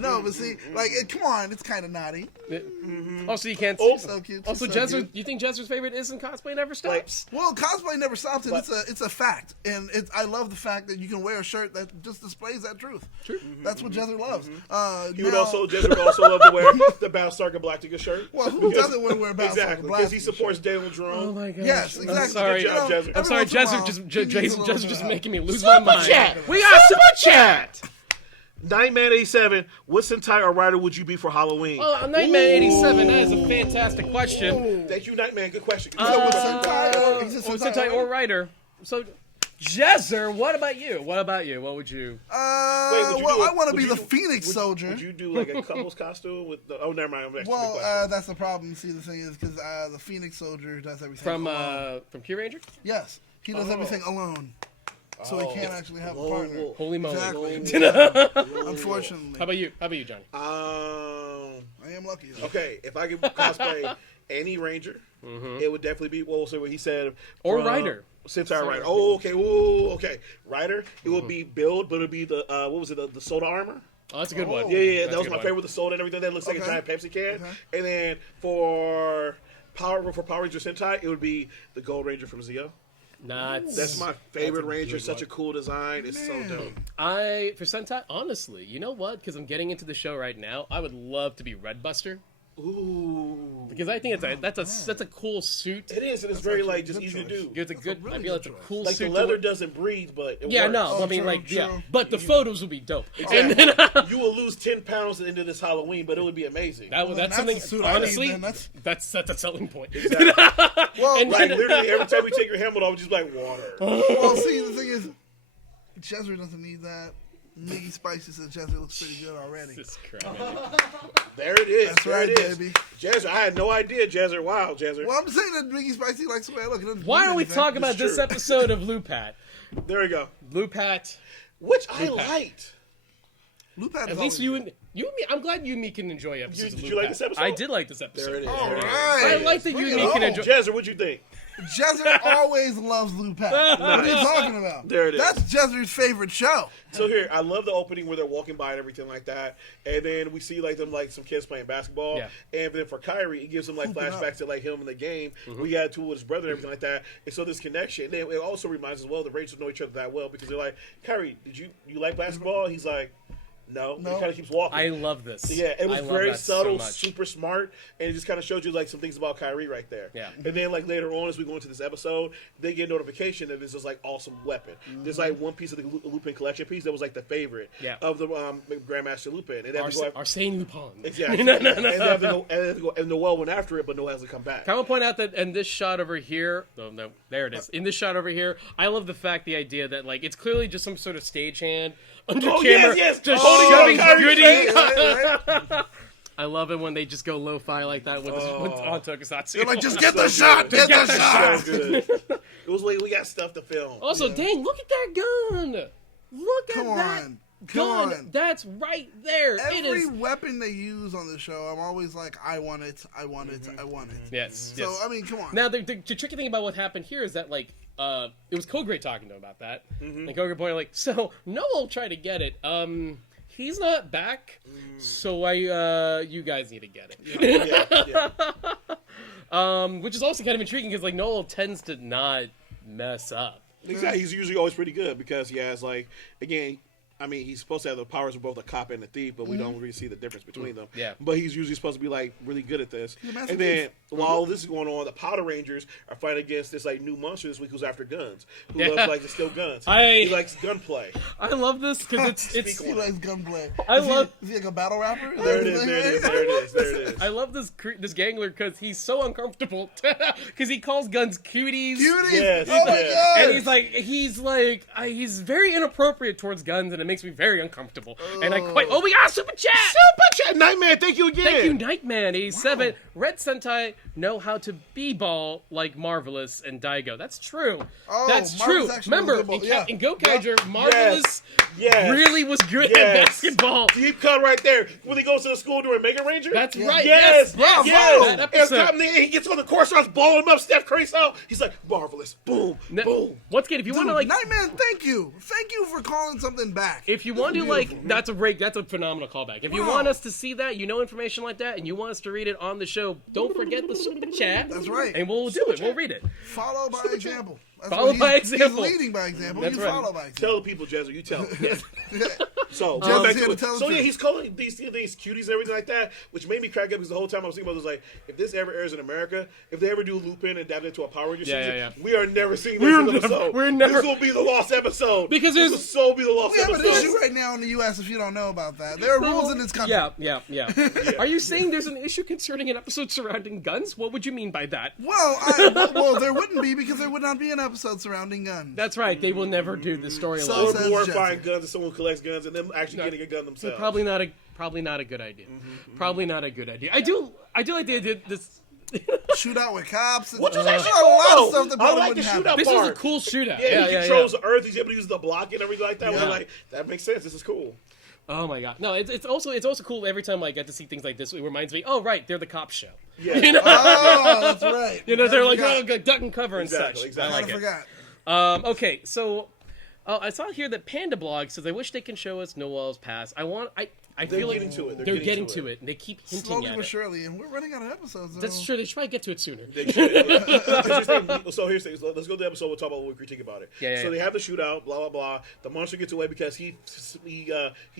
No, but see, like, come on, it's kind of naughty. Also, you can't. So cute. Also, so Jezzer, cute. you think Jezzer's favorite isn't cosplay never stops? Well, cosplay never stops, and it's a fact, and I love the fact that you can wear a shirt that just displays that truth. True. That's what Jezzer loves. Jezzer would also love to wear the Battlestar Galactica shirt. Well, who doesn't want to wear Battlestar Exactly, Galactica because he supports shirt? Daniel Jerome. Oh my god. Yes, exactly. I'm sorry. Good job, Jezzer. I'm sorry, Every once in a Jezzer while, just he needs a little Jezzer bit just of making me lose my mind. We got Super Chat. Nightman 87, what Sentai or Rider would you be for Halloween? Well, Nightman 87, that is a fantastic question. Thank you, Nightman. Good question. Sentai or writer. So, Jezzer, what about you? What would you? I want to be the Phoenix Soldier. Would you do like a couple's costume with the? Oh, never mind. I'm actually Well, that's the problem. See, the thing is because the Phoenix Soldier does everything From alone. Q-Ranger? Yes, he does everything alone, so he can't actually have a partner. Holy moly. Exactly. Unfortunately. How about you, Johnny? I am lucky. Though. Okay, if I could cosplay any Ranger, it would definitely be what he said. Or from Rider. Sentai Rider. Oh, okay. Ooh, okay. Rider. It would be build, but it would be the what was it? The soda armor. Oh, that's a good one. Yeah, That's that a was good my one. favorite with the soda and everything. That looks like a giant Pepsi can. And then for Power Ranger Sentai, it would be the Gold Ranger from Zi-O. That's my favorite Ranger. Such a cool design. It's so dope. For Sentai, honestly, you know what? Because I'm getting into the show right now, I would love to be Redbuster. Ooh. Because I think that's a cool suit. It is, and it's very like just easy to do. It's a good. I feel it's a cool like suit. the leather doesn't breathe, but it yeah, works. no, I mean but the photos would be dope. Exactly. And then, you will lose 10 pounds at the end of this Halloween, but it would be amazing. That's something. Honestly, that's a selling point. Exactly. Well, like literally every time you take your helmet off, it's just like water. Well, see, the thing is, Jezzer doesn't need that. Mickey Spicy says Jezzer looks pretty good already. There it is. That's there right, it is. baby. Jezzer, I had no idea, Jezzer. Wow, Jezzer. Well, I'm saying that Mickey Spicy likes the way I look. Why are we talking about this episode of Lupat? There we go. Lupat. Which I liked. Lupat At least you and me. I'm glad you and me can enjoy episodes. Did you like this episode? I did like this episode. There it is. All there it is. right. I like that you and me can enjoy. Jezzer, what'd you think? Jezzer always loves Lupat. What are you talking about? There it is. That's Jezzer's favorite show. So here, I love the opening where they're walking by and everything like that, and then we see like some kids playing basketball, and then for Kyrie, it gives him like flashbacks to like him in the game. We got to with his brother and everything like that, and so this connection. And it also reminds us well the Rangers know each other that well because they're like, Kyrie, did you like basketball? He's like, no. He kind of keeps walking. I love this. So, yeah, it was very subtle, so super smart, and it just kind of showed you like some things about Kyrie right there. Yeah. And then like later on, as we go into this episode, they get a notification that there's this like awesome weapon. There's like one piece of the Lupin collection piece that was like the favorite of the Grandmaster Lupin. And Arsène Lupin. Exactly. No. And Noel went after it, but Noel hasn't come back. I will point out that in this shot over here, there it is. In this shot over here, I love the idea that like it's clearly just some sort of stagehand under camera, just shoving goodies. Right. I love it when they just go lo-fi like that with on tokusatsu. They're like, just get the shot, get the shot. So good. It was like we got stuff to film. Also, dang, look at that gun. Look at that gun. That's right there. Every weapon they use on the show, I'm always like, I want it, I want it, I want it. Yes. So, I mean, come on. Now, the tricky thing about what happened here is that, like, it was Kogre talking to him about that. And Kogre pointed like, so Noel tried to get it. He's not back, so you guys need to get it. Which is also kind of intriguing because, like, Noel tends to not mess up. Exactly. He's usually always pretty good because he has, like, again, I mean, he's supposed to have the powers of both a cop and a thief, but we don't really see the difference between them. Yeah. But he's usually supposed to be, like, really good at this. And then, while this is going on, the Patrangers are fighting against this, like, new monster this week who's after guns. Who loves, like, to steal guns. He likes gunplay. I love this because he likes gunplay. Is he like a battle rapper? There it is. I love this gangler because he's so uncomfortable because he calls guns cuties. Yes. Oh my god! And he's very inappropriate towards guns, and it makes me very uncomfortable. And we got a super chat! Nightman, thank you again! Thank you, Nightman. 87. Red Sentai know how to b-ball like Marvelous and Daigo. That's true. That's true. Remember, in Gokaiger, Marvelous really was good at basketball. Deep cut right there. When he goes to the school during Mega Ranger? That's right. Yes. That episode. And he gets on the court, starts balling him up, Steph Curry style. He's like, Marvelous. Boom. Boom. Once again, if you want to, like... Nightman, thank you. Thank you for calling something back. If you want to, like, that's a phenomenal callback. If you want us to see that, information like that, and you want us to read it on the show, don't forget the super chat. That's right. And we'll do it. We'll read it. Follow by example. Follow by example. He's leading by example. That's you right. follow by example. Tell the people, Jezzer. You tell them. So, he's calling these cuties and everything like that, which made me crack up because the whole time I was thinking about it was like, if this ever airs in America, if they ever do Lupin and adapt it into a Power Ranger season, we are never seeing this episode. This will be the lost episode. Because this will so be the lost episode. We have an issue right now in the U.S. if you don't know about that. There are rules in this country. Yeah. Are you saying there's an issue concerning an episode surrounding guns? What would you mean by that? Well, there wouldn't be because there would not be an episode surrounding guns. That's right. They will never do the story Or glorifying guns and someone collects guns and them actually getting a gun themselves. Probably not a good idea. Probably not a good idea. I do like the idea this shootout with cops. Which is actually a lot of stuff that probably wouldn't happen. This was a cool shootout. Yeah, he controls the earth. He's able to use the block and everything like that. We're like, that makes sense. This is cool. Oh my god! No, it's also cool every time I get to see things like this. It reminds me, oh right, they're the cops show. Yeah. Oh, that's right. They're like duck and cover and such. Exactly. I like it. Okay, so Oh, I saw here that Panda Blog says, I wish they can show us Noel's past. I feel like they're getting to it. And they keep hinting slowly at but it. surely, and we're running out of episodes. That's true. They should probably get to it sooner. So here's the thing. Let's go to the episode. We'll talk about what we critique about it. Yeah. So they have the shootout. Blah blah blah. The monster gets away because he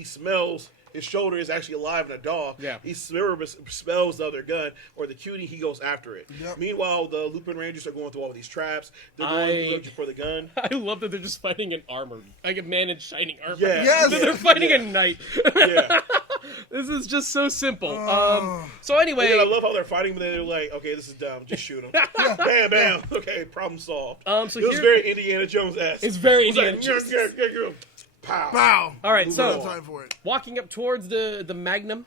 smells. His shoulder is actually alive in a dog. Yeah. He smells the other gun or the cutie. He goes after it. Yep. Meanwhile, the Lupinrangers are going through all these traps. They're going looking for the gun. I love that they're just fighting in armor, like a man in shining armor. Yeah. Yes. They're fighting a knight. Yeah. This is just so simple. So anyway, I love how they're fighting, but then they're like, "Okay, this is dumb. Just shoot him." Bam, bam. Okay, problem solved. So it was very Indiana Jones-esque. It's very Indiana like, Jones. Pow. Wow. All right, No so time for it. walking up towards the Magnum,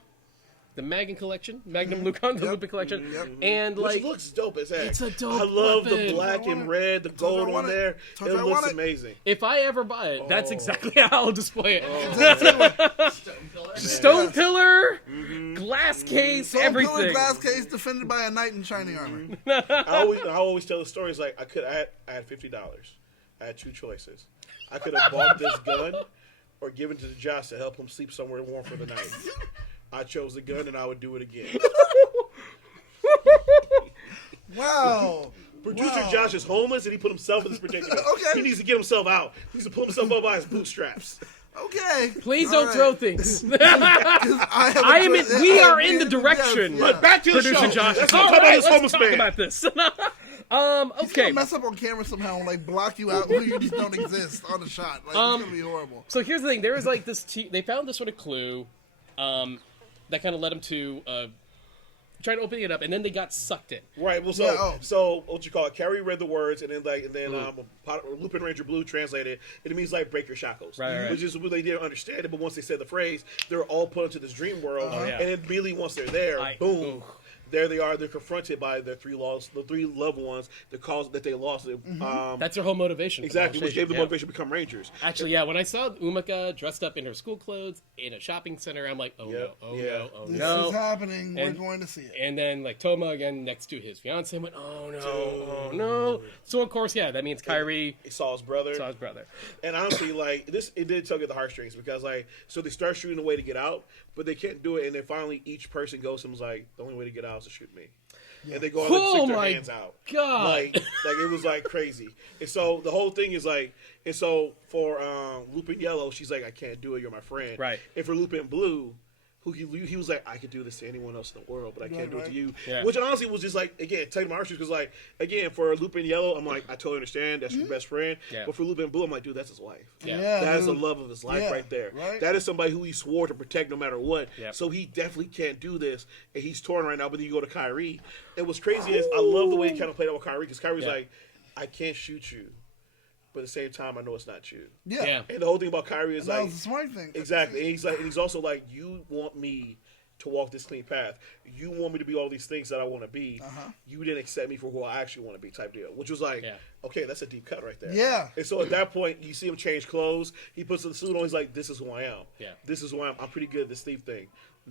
the Magnum collection, Magnum Lupin, the Lupin collection, and Which like looks dope as heck. it's a dope I love the weapon. black and red, the gold on there. It looks amazing. If I ever buy it, that's exactly how I'll display Oh. it. Stone pillar, glass case, Stone everything. pillar glass case defended by a knight in shining armor. I always tell the stories like I had $50. I had two choices. I could have bought this gun or given it to Josh to help him sleep somewhere warm for the night. I chose the gun and I would do it again. Wow. Producer Josh is homeless and he put himself in this predicament. Okay. He needs to get himself out. He needs to pull himself up by his bootstraps. Okay. Please All don't right. throw things. We We are in the direction. But back to the Producer show. Josh. Let's All talk about right, this let's homeless talk man. about this. He's Okay. gonna mess up on camera somehow and like block you out when you just don't exist on the shot. Like it's gonna be horrible. So here's the thing. There was like this. They found this sort of clue that kind of led them to try to open it up, and then they got sucked in. Right. Well, so what you call it? Carrie read the words, and then Lupinranger Blue translated, and it means like break your shackles, Right. which is what they didn't understand it. But once they said the phrase, they're all put into this dream world, yeah. and immediately once they're there, boom. There they are. They're confronted by their three loved ones. The cause that they lost. That's their whole motivation. Exactly, which gave them motivation to become Rangers. Actually, yeah. When I saw Umika dressed up in her school clothes in a shopping center, I'm like, oh Yep. no, Yeah. This no. is happening. And- We're going to see it. And then like Toma again next to his fiance went, oh no. So of course, yeah, that means Kyrie Saw his brother. saw his brother. And honestly, like this, it did tug at the heartstrings because, like, so they start shooting a way to get out, but they can't do it. And then finally, each person goes and was like, "The only way to get out is to shoot me." And they go out and stick their hands out. God. Like it was like crazy. And so the whole thing is like, and so for Lupin Yellow, she's like, "I can't do it. You're my friend." Right. And for Lupin Blue, who he was like, "I could do this to anyone else in the world, but I can't do it to you." Yeah. Which honestly was just like, again, taking my heartstrings because, like, again, for Lupin Yellow, I'm like, I totally understand. That's your best friend. Yeah. But for Lupin Blue, I'm like, dude, that's his wife. Yeah. That is the dude. love of his life Yeah, right there. right. That is somebody who he swore to protect no matter what. Yep. So he definitely can't do this, and he's torn right now. But then you go to Kyrie, and what's crazy is I love the way he kind of played out with Kyrie because Kyrie's like, I can't shoot you, but at the same time, I know it's not you. Yeah. And the whole thing about Kyrie is That like, was the smart thing. exactly. And he's like, and he's also like, you want me to walk this clean path. You want me to be all these things that I want to be. You didn't accept me for who I actually want to be, type deal. Which was like, okay, that's a deep cut right there. Yeah. And so at that point, you see him change clothes. He puts the suit on. He's like, this is who I am. Yeah. This is who I am. I'm pretty good at this thief thing.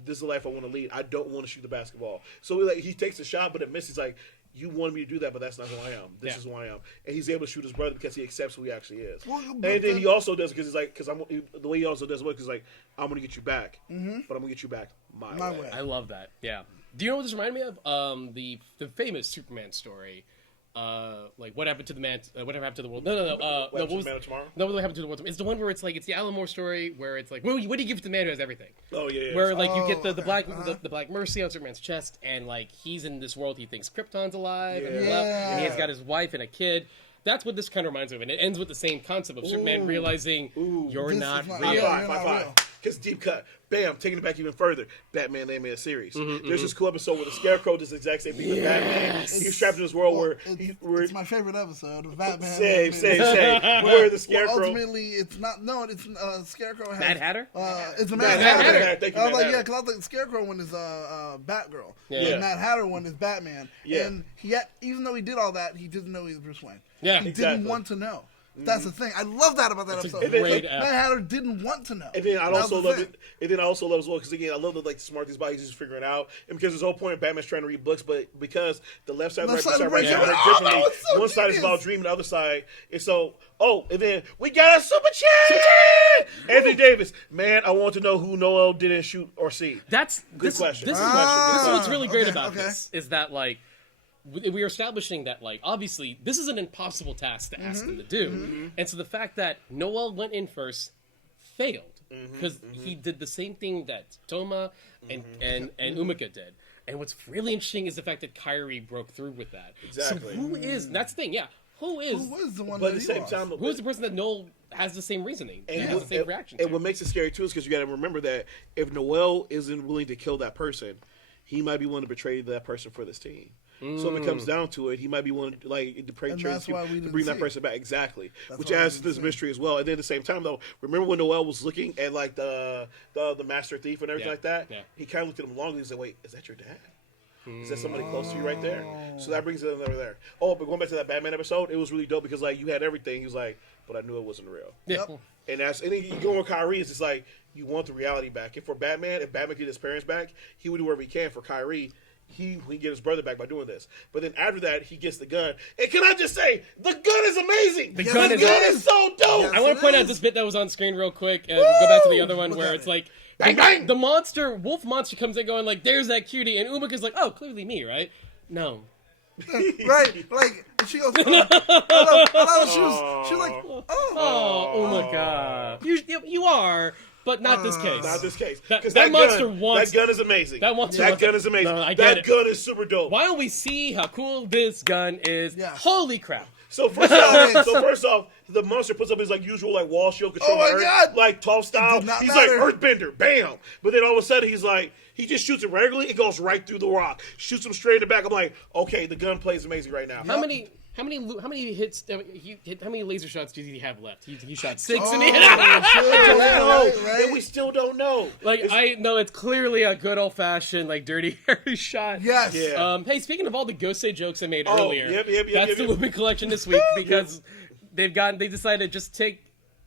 This is the life I want to lead. I don't want to shoot the basketball. So he takes the shot, but it misses. He's like, you wanted me to do that, but that's not who I am. This is who I am. And he's able to shoot his brother because he accepts who he actually is. Well, and but then he also does because he's like, the way he also does work is like, I'm going to get you back, but I'm going to get you back my way. I love that. Yeah. Do you know what this reminded me of? The famous Superman story. Like what happened to the man? Whatever happened to the world? No. What happened to the Man of Tomorrow? No, what happened to the world? It's the one where it's like it's the Alan Moore story where it's like, what do you give to the man who has everything? Oh yeah. Where like you get the okay. black the black mercy on Superman's chest, and like he's in this world he thinks Krypton's alive and Yeah. love, and he's got his wife and a kid. That's what this kind of reminds me of, and it ends with the same concept of Superman realizing you're This not is not real. real. High You're not five. real. Because deep cut. Bam, taking it back even further. Batman, they made a series. Mm-hmm, There's this cool episode where the Scarecrow does the exact same thing with Batman. He's trapped in this world where It's my favorite episode of Batman. same. Where the Scarecrow. Well, ultimately, it's not. No, it's Scarecrow. Has, Mad Hatter? It's a Mad Mad Hatter. Hatter. Thank you, I was Mad like, Hatter. yeah, because I was like, the Scarecrow one is Batgirl. Yeah. The Mad Hatter one is Batman. Yeah. And he had, even though he did all that, he didn't know he was Bruce Wayne. Yeah, He exactly. didn't want to know. That's the thing. I love that about that It's a episode. great Mad Hatter didn't want to know. And then I That also was the love thing. it. And then I also love as well because again, I love the smart these bodies just figuring it out. And because there's whole point of Batman's trying to read books, but because the left side, Left right side, side, right right side, side. work Oh, that differently. was so One side is genius. about dreaming, the other side is so. Oh, and then we got a super chat. Anthony Davis, man, I want to know who Noel didn't shoot or see. That's Good question. This is Ah, what's really great okay, about okay. this is that like we are establishing that like obviously this is an impossible task to ask them to do, and so the fact that Noel went in first failed because he did the same thing that Toma and Umika did. And what's really interesting is the fact that Kyrie broke through with that. Exactly. So who is? That's the thing. Yeah. Who is? Who was the one But that at the he same lost? time, Who is the person that Noel has the same reasoning? And, has the same reaction. and to? what makes it scary too is because you got to remember that if Noel isn't willing to kill that person, he might be willing to betray that person for this team. So if it comes down to it, he might be willing to betray And this that's team why we to didn't bring that see. person back. Exactly, That's which why we adds to didn't this see. mystery as well. And then at the same time, though, remember when Noel was looking at like the master thief and everything Yeah, like that? yeah. He kind of looked at him long and he said, "Wait, is that your dad?" Is that somebody close to you right there? So that brings it over there. Oh, but going back to that Batman episode, it was really dope because like you had everything. He was like, but I knew it wasn't real. Yeah. Yep. And then you go with Kyrie, it's just like you want the reality back. And for Batman, if Batman could get his parents back, he would do whatever he can. For Kyrie, he can get his brother back by doing this. But then after that, he gets the gun. And can I just say, the gun is amazing. The Yes, gun it is- is so dope. Yes. I want it to point out is. this bit that was on screen real quick and go back to the other one Look where at it's it. like Bang, bang! the monster wolf monster comes in going like there's that cutie and Umika's like oh clearly me right no Right, like and she goes. Oh. She was like, oh my god you are but not this case Not this case. That 'Cause monster gun, wants- that gun is amazing. that monster that wants- gun is amazing. No, I get that it. gun is super dope. why don't we see how cool this gun is Yeah. holy crap So first off, the monster puts up his like usual like wall shield control, Oh my God! like tough style. did not He's matter. like Earthbender, bam! But then all of a sudden he's like he just shoots it regularly. It goes right through the rock, shoots him straight in the back. I'm like, okay, the gun plays amazing right now. how many hits how many laser shots does he have left he shot 6 and he oh, hit shit, No, right? and we still don't know. like I know it's clearly a good old fashioned like dirty Harry shot Yes. Yeah. Hey, speaking of all the Gosei jokes I made Oh, earlier, yep, that's yep, the yep. Lupin collection this week because they decided to just take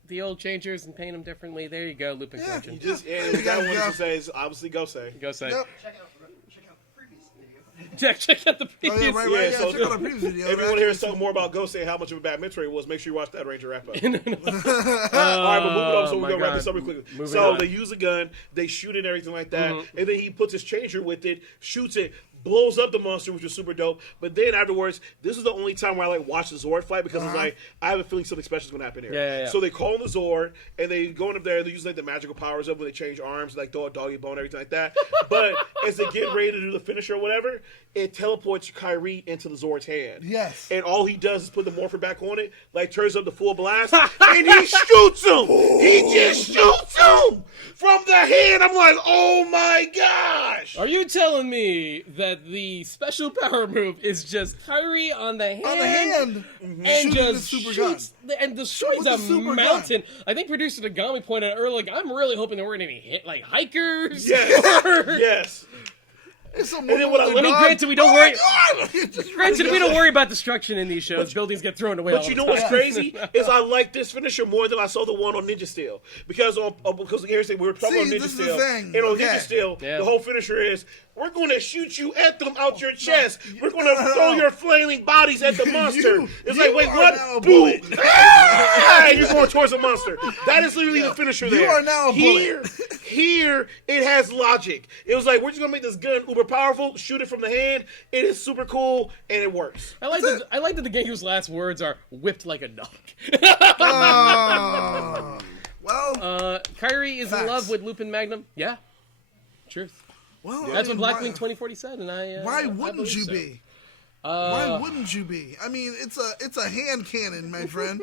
the old changers and paint them differently. There you go, Lupin Yeah. collection. You just Yeah. and that one Yeah. to say is obviously Gosei. Gosei. Yep. Check out the previous video. Check out the Oh yeah, previous. right. Yeah, Yeah, so- check out our previous video. If you want to hear us talk more about Gosei and how much of a bad mentor he was, make sure you watch that Ranger wrap up. All right, but moving on, so we're my gonna wrap God. this up real quickly. Moving So on. they use a gun, they shoot it and everything like that, and then he puts his changer with it, shoots it, blows up the monster, which was super dope. But then afterwards, this is the only time where I like watch the Zord fight because it's like I have a feeling something special is gonna happen here. Yeah. So they call in the Zord and they go in up there. They use like the magical powers up when they change arms, like throw a doggy bone, everything like that. But as they get ready to do the finisher or whatever, it teleports Kyrie into the Zord's hand. Yes. And all he does is put the morpher back on it, like turns up the full blast, and he shoots him. He just shoots him from the hand. I'm like, oh my gosh. Are you telling me that the special power move is just Kyrie on the hand? On the hand, And shooting just the super shoots and destroys With a the super mountain. I think producer Nagami pointed out earlier, like, I'm really hoping there weren't any hit like hikers. Yes. or- Yes. It's a then what I- movie I mean, dog. granted, we don't Oh worry- my God! It's just Granted, really we don't good. worry about destruction in these shows. Buildings get thrown away. But all you the know what's time. crazy is I like this finisher more than I saw the one on Ninja Steel because here's the thing, we were talking See, about Ninja this is the Steel, thing. and on Okay. Ninja Steel, Yeah. the whole finisher is we're going to shoot you at them out your chest. We're going to throw your flailing bodies at the monster. It's like, you wait, are what? now a Boom! bullet. Ah! And you're going towards the monster. That is literally the finisher You there. are now a here, bullet. here, it has logic. It was like, we're just going to make this gun uber powerful, shoot it from the hand. It is super cool, and it works. I like that the Gengu's last words are whipped like a dog. Oh. Well, Kyrie is in Facts. love with Lupin Magnum. Yeah. Truth. well, That's I what mean, Blackwing 2040 said, and I. Why I wouldn't believe you so. be? Why wouldn't you be? I mean, it's a hand cannon, my friend.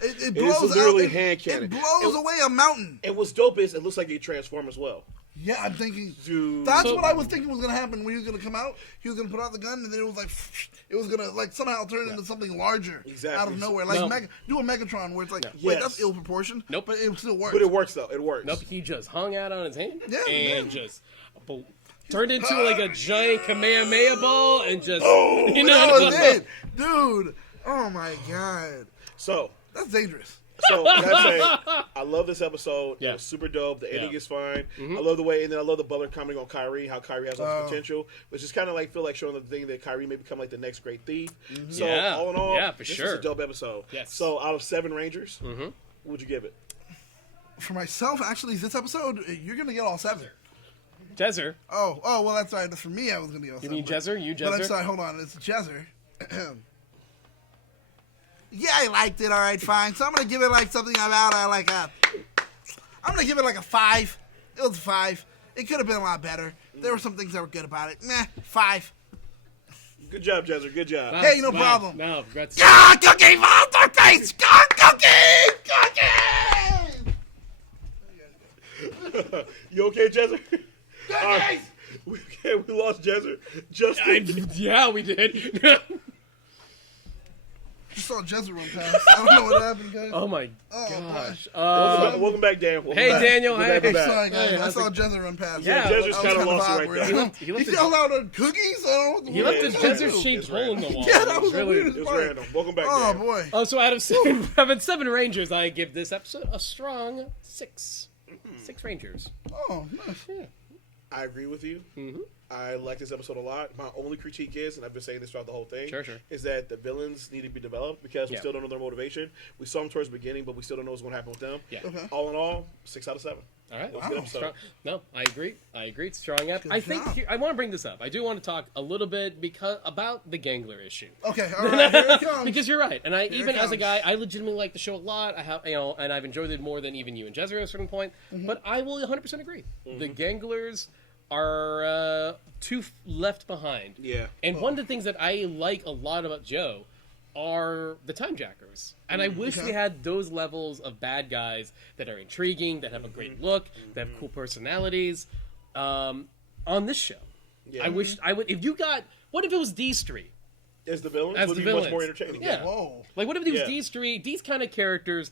It blows literally out, hand cannon. It blows away a mountain. And what's dope is it looks like they transform as well. Yeah, I'm thinking. Dude. That's So- what I was thinking was gonna happen when he was gonna come out. He was gonna put out the gun, and then it was like, it was gonna like somehow turn into something larger Exactly. out of nowhere, like No. do a Megatron where it's like, Yeah. wait, Yes. that's ill proportioned. Nope. But it still works. But it works though. It works. Nope, he just hung out on his hand Yeah, and yeah. just turned into like a giant Kamehameha ball and just That was it, dude. Oh my god. So That's dangerous. So that's it. I love this episode. Yeah. It was super dope. The ending Yeah. is fine. I love the way, and then I love the Butler commenting on Kyrie, how Kyrie has all this potential, which is kind of like feel like showing the thing that Kyrie may become like the next great thief. So Yeah. all in all, Yeah, for this sure. is a dope episode. Yes. So out of 7 Rangers, what would you give it? For myself, actually, this episode, you're going to get all 7. Jezzer. Oh, well, that's right. That's for me, I was going to get all 7. You mean Jezzer? You But I'm Jezzer? sorry, hold on. It's Jezzer. Yeah, I liked it. All right, fine. So I'm going to give it like something about I'm going to give it like a 5. It was a 5. It could have been a lot better. There were some things that were good about it. 5. Good job, Jezzer. Good job. Hey, no problem. No, regrets. Ah, Cookie, Masterpiece! Cookie! You okay, Jezzer? All right. We lost Jezzer. Justin. Yeah, we did. Just saw Jezzer run past. I don't know what happened, guys. Oh my Oh, gosh. Welcome back, Dan. Welcome Hey, back. Daniel. We're glad Hey. we're back. Sorry, guys. Hey, I how's saw it- Jezzer run past. Yeah, Jezzer's I was kind of lost it right awkward. there. He left He his- yelled out on cookies. I don't know He what left the his fuck he Jezzer was. shaped It's hole in the wall. Yeah, that It was the really. weirdest It's part. random. Welcome back, Oh, Dan. boy. Oh, so out of 7 Rangers, I give this episode a strong 6. 6 Rangers. Oh, nice. Yeah. I agree with you. I like this episode a lot. My only critique is, and I've been saying this throughout the whole thing, Sure. is that the villains need to be developed because we Yeah. still don't know their motivation. We saw them towards the beginning, but we still don't know what's going to happen with them. Yeah. Okay. All in all, 6 out of 7. All right. It was a good episode. Strong. No, I agree. It's strong up. Good I think job. I want to bring this up. I do want to talk a little bit about the gangler issue. Okay, all right, here it comes. Because you're right, and I Here even it as a comes. guy, I legitimately like the show a lot. I have, and I've enjoyed it more than even you and Jezzer at a certain point. But I will 100% agree. The ganglers are too left behind. Yeah. And one of the things that I like a lot about Joe are the time jackers. And I wish Okay. they had those levels of bad guys that are intriguing, that have a great look, that have cool personalities on this show. Yeah. I wish I would. If you got, what if it was these three? As the villains, As would the be much villains. more entertaining. Yeah. Whoa. Like, what if it was Yeah. these kind of characters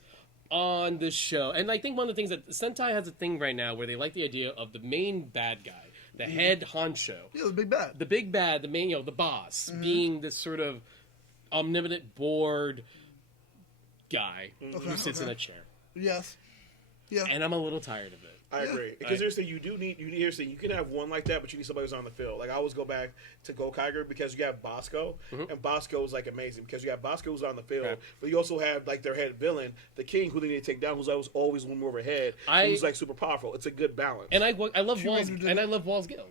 on this show? And I think one of the things that Sentai has a thing right now where they like the idea of the main bad guy, the head honcho, Yeah, the big bad. the big bad, the main, the boss, being this sort of omnipotent, bored guy who sits in a chair. Yes. Yeah. And I'm a little tired of it. I agree. Because here's the thing, here's the thing, you can have one like that, but you need somebody who's on the field. Like, I always go back to Go Kiger because you have Bosco, and Bosco is, like, amazing because you have Bosco who's on the field, Okay. but you also have, like, their head villain, the king, who they need to take down, who's always one move ahead, who's, like, super powerful. It's a good balance. And I love She Walls, raised her and I dick. love Walls Gill.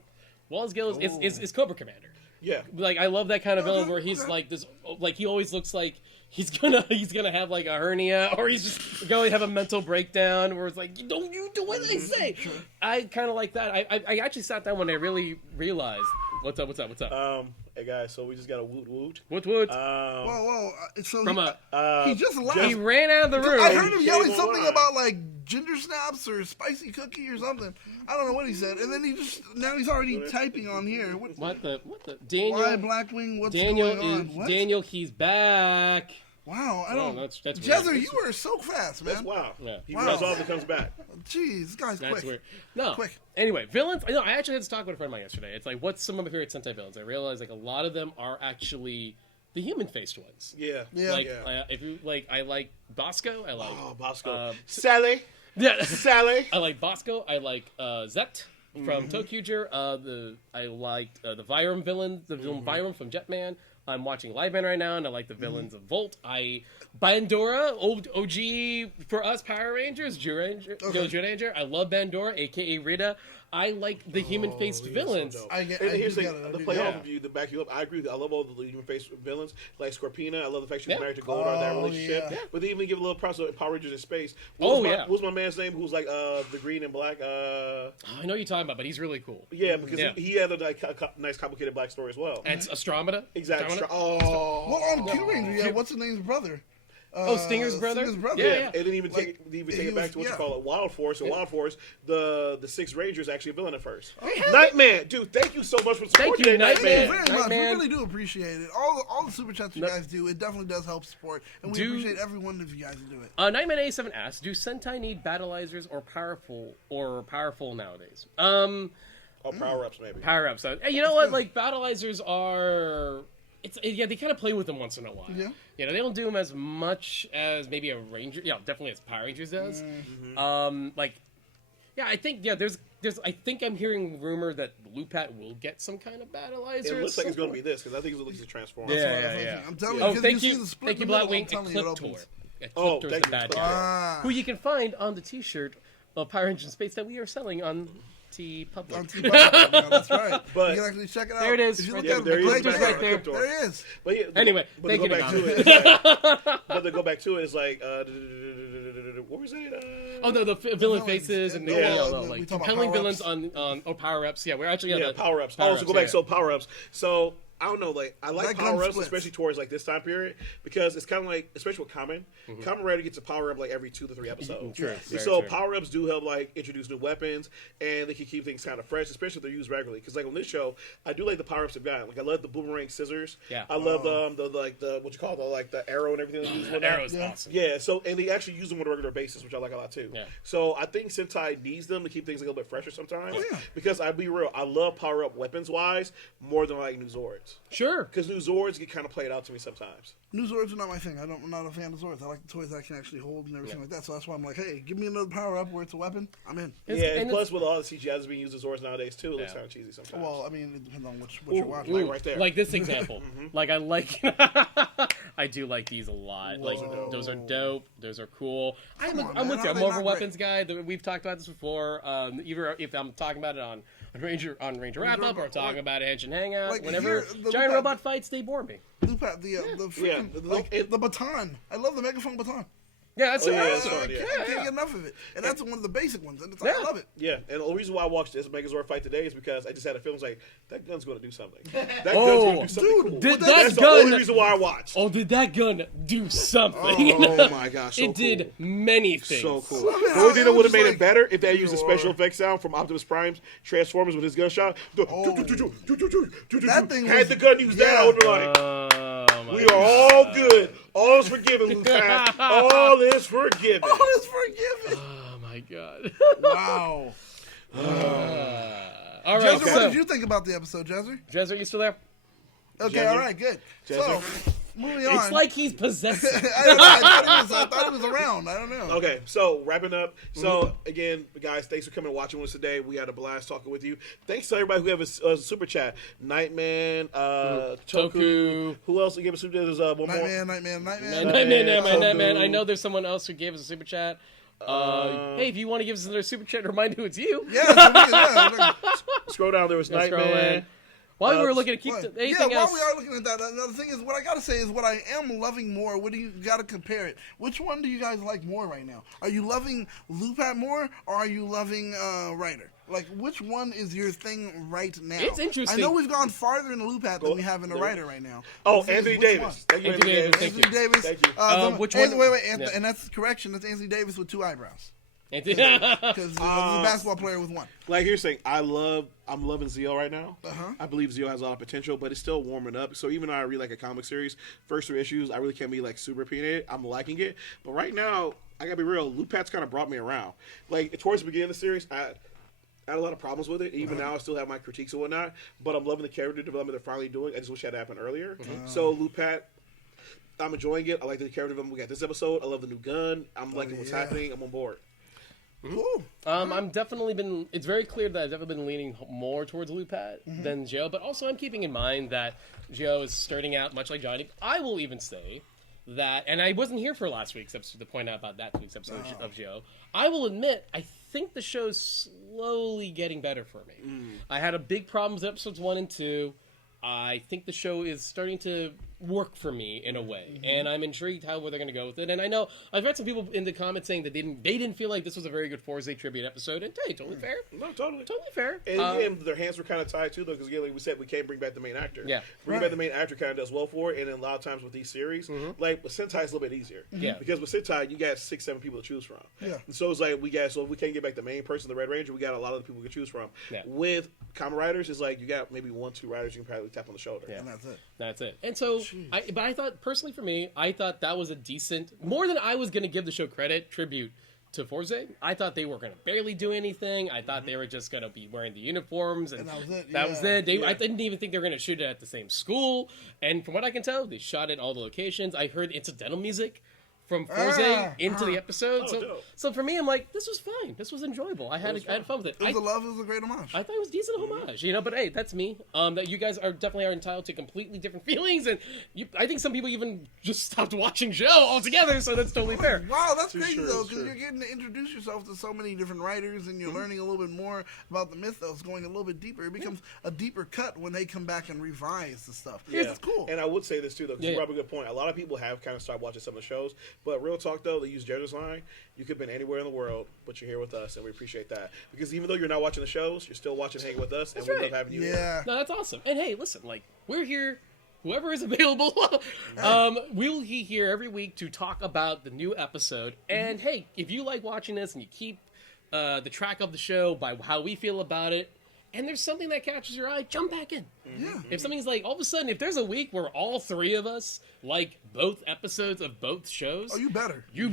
Walls Gill is Cobra Commander. Yeah. Like, I love that kind of villain Okay, where he's okay. like this, like he always looks like he's gonna have like a hernia, or he's just going to have a mental breakdown where it's like, don't you do what I say. I kind of like that. I actually sat down when I really realized what's up. Hey, guys, so we just got a woot. What? Whoa, whoa. So From he just left. he ran out of the room. I heard him He yelling came something online. about like ginger snaps or spicy cookie or something. I don't know what he said, and then now he's already typing on here. What the Why Daniel? Blackwing? What's Daniel going on? is What? Daniel. He's back. Wow, I Oh, don't. that's Jezzer, weird. you are so fast, That's man. wow. Yeah. He Wow. resolves and comes back. Jeez, this guy's That's quick. weird. No. Quick. Anyway, villains. I know. I actually had to talk with a friend of mine yesterday. It's like, what's some of my favorite Sentai villains? I realized like a lot of them are actually the human-faced ones. Yeah. Yeah. Like, Yeah. if you like, I like Bosco. I like. Oh, Bosco. Sally. Yeah. Sally. I like Bosco. I like Zet from Tokuger. I liked the Vyram villain, the villain Vyram from Jetman. I'm watching Live Man right now, and I like the villains of Volt. Bandora, OG for us Power Rangers, Juranger. I love Bandora, aka Rita. I like the human-faced villains. So dope. I get- and I here's do the get it, I to do play get off it. of you, to back you up. I agree with you. I love all the human face villains, like Scorpina. I love the fact she was Yeah. married to Goldar, that Oh, relationship. yeah. But they even give a little props to Power Rangers in space. Yeah. What's my man's name? Who's like the green and black? I know what you're talking about, but he's really cool. Yeah, because Yeah. he had a like, nice, complicated black story as well. And it's Astromeda. Exactly. Astromeda? Oh. Well, on Q Ranger, yeah. What's his name's brother? Stinger's brother? Stinger's brother. Yeah, Yeah, yeah. and then even Like, take he it back was- to what you yeah. call it, Wild Force. So Yeah. Wild Force, the 6 Rangers actually a villain at first. Nightman, dude, thank you so much for supporting you, today, Thank you Nightman. very much. We Nightman. really do appreciate it. All the super chats you guys do, it definitely does help support, and we Do- appreciate every one of you guys who do it. Nightman 87 asks, "Do Sentai need battleizers or powerful nowadays?" Or power ups, maybe. Power ups. You know what? Like battleizers are. they kind of play with them once in a while. Yeah. You know, they don't do them as much as maybe a Ranger. Yeah, definitely as Power Rangers does. I think there's I think I'm hearing rumor that Lupat will get some kind of battleizer. It looks like it's going to be this because I think it's at least a transformer. Yeah. I'm telling Oh, you, thank see you, the split thank you, in the middle, Blackwing. I'm telling you, it Ecliptor. opens. Ecliptor's thank the you, bad Ecliptor. guy, who you can find on the T-shirt of Power Rangers in Space that we are selling on T-Public. On T-Public. Yeah, that's right. But- you can actually check it out. There it is. If you Right look there. at There it, is right right there. there he is. But yeah, Anyway, but thank to you, go back to Nagano. it, it's like, but to go back to it, it's like, what was it? Oh no, the villain Villains. faces and the Yeah, we like talk about compelling villains power-ups. on power-ups. Yeah, we're actually Yeah, power-ups. So go back. So power-ups. So I don't know, like I like That gun power-ups, splits. especially towards like this time period, because it's kind of like, especially with Kamen. Kamen Rider gets a power-up like every 2 to 3 episodes. True, And very so true. power-ups do help like introduce new weapons, and they can keep things kind of fresh, especially if they're used regularly. Because like on this show, I do like the power-ups they've got. Like I love the boomerang scissors. Yeah. I love the what you call the arrow and everything. They use for that. Arrow's awesome. Yeah, so and they actually use them on a regular basis, which I like a lot too. Yeah. So I think Sentai needs them to keep things a little bit fresher sometimes. Oh, yeah. Because I'd be real, I love power up weapons wise more than like new Zords. Sure. Because new Zords get kind of played out to me sometimes. New Zords are not my thing. I'm not a fan of Zords. I like the toys I can actually hold and everything like that. So that's why I'm like, hey, give me another power up where it's a weapon. I'm in. It's- Yeah, and and plus with all the CGI that's being used as Zords nowadays too, it looks Yeah. kind of cheesy sometimes. Well, I mean, it depends on what you're watching. Like right there. Like this example. Like I like I do like these a lot. Like those are dope. Those are cool. Come on, I'm man. with How you. are I'm they more of a not weapons guy. We've talked about this before. Either if I'm talking about it on Ranger Wrap Up or talking about Henshin Hangout. Like, Whenever here, the giant Lupat- robot fights, they bore me. Lupat, the freaking, Yeah, like the baton. I love the megaphone baton. Yeah, that's Oh, yeah, right. that's I fun, yeah. can't get enough of it. And that's one of the basic ones. And it's like, I Yeah. love it. Yeah, and the reason why I watched this Megazord fight today is because I just had a feeling like that gun's going to do something. That gun's going to do something dude, cool. did That's that the only gun- reason why I watched. Oh, did that gun do something? Oh my gosh, so it did cool. many things. So cool. I mean, The only thing that it would was have made like it better if they used the your- special effects sound from Optimus Prime's Transformers with his gunshot. That thing Had was- the gun used that, I would be like, Oh, my we are all good. All is forgiven, Lupan. All is forgiven. Oh, it's forgiven. Oh my god. Wow. All right, Jezzer, what so did you think about the episode, Jezzer? Jezzer, you still there? Okay, Jezzer? all right, good. Jezzer? So, moving on. It's like he's possessed. I thought he was around. I don't know. Okay, so wrapping up. So again, guys, thanks for coming and watching with us today. We had a blast talking with you. Thanks to everybody who have a super chat. Nightman, Toku. Who else gave a super chat? There's one more. Nightman. I know there's someone else who gave us a super chat. Hey, if you want to give us another super chat, remind who it's you. Yeah. Scroll down. There was Scroll Nightman. in. While we were looking to keep What? anything while else. we are looking at that, another thing is what I gotta say is what I am loving more. What do you gotta compare it? Which one do you guys like more right now? Are you loving Lupat more, or are you loving Rider? Like, which one is your thing right now? It's interesting. I know we've gone farther in the Lupat than we have in the Rider right now. Oh, The thing is, Anthony which Davis. one? Thank you, Anthony Davis, thank Anthony Davis. Thank you. Which one? Wait, Yeah. and that's correction. That's Anthony Davis with 2 eyebrows. Anthony- Because he's a basketball player with 1. Like here's the thing, I'm loving Zi-O right now. Uh-huh. I believe Zi-O has a lot of potential, but it's still warming up. So even though I read like a comic series, first 3 issues, I really can't be like super opinionated. I'm liking it, but right now I gotta be real. Lupat's kind of brought me around. Like towards the beginning of the series, I had a lot of problems with it. Even now, I still have my critiques and whatnot. But I'm loving the character development they're finally doing. I just wish it had happened earlier. So Lupat, I'm enjoying it. I like the character development we got this episode. I love the new gun. I'm liking what's happening. I'm on board. Cool. I'm definitely been. It's very clear that I've definitely been leaning more towards Lupat than Joe, but also I'm keeping in mind that Joe is starting out much like Johnny. I will even say that, and I wasn't here for last week's episode to point out about that week's episode of Joe. I will admit, I think the show's slowly getting better for me. I had a big problem with episodes 1 and 2. I think the show is starting to work for me in a way, and I'm intrigued how they're going to go with it. And I know I've read some people in the comments saying that they didn't feel like this was a very good Fourze tribute episode. And hey, totally fair. No, totally. Totally fair. And again, their hands were kind of tied too, though, because again, like we said, we can't bring back the main actor. Yeah. Bringing back the main actor kind of does well for it, and then a lot of times with these series, like with Sentai, it's a little bit easier. Yeah. Because with Sentai, you got 6, 7 people to choose from. Yeah. And so it's like so if we can't get back the main person, the Red Ranger, we got a lot of people we can choose from. Yeah. With Kamen Riders, it's like you got maybe 1, 2 riders you can probably tap on the shoulder. Yeah. And that's it. That's it. And so, but I thought, personally for me, I thought that was a decent, more than I was going to give the show credit, tribute to Fourze. I thought they were going to barely do anything. I thought they were just going to be wearing the uniforms, and that was it. That was it. I didn't even think they were going to shoot it at the same school. And from what I can tell, they shot it at all the locations. I heard incidental music from Fourze into the episode. So for me, I'm like, this was fine. This was enjoyable. I had fun with it. It was a great homage. I thought it was a decent homage, but hey, that's me. That you guys are definitely entitled to completely different feelings, and I think some people even just stopped watching show altogether. So that's totally fair. Wow, that's crazy though, because you're getting to introduce yourself to so many different writers, and you're learning a little bit more about the mythos, going a little bit deeper. It becomes a deeper cut when they come back and revise the stuff. Yeah, it's cool. And I would say this too, though, because you brought up a good point. A lot of people have kind of started watching some of the shows, but real talk though. They use Jezzer's line. You could have been anywhere in the world, but you're here with us, and we appreciate that. Because even though you're not watching the shows, you're still watching, hanging with us, and we love having you here. No, that's awesome. And hey, listen, we're here. Whoever is available, we'll be here every week to talk about the new episode. And hey, if you like watching this and you keep the track of the show by how we feel about it, and there's something that catches your eye, jump back in. Yeah. If something's all of a sudden, if there's a week where all three of us like both episodes of both shows, you better. You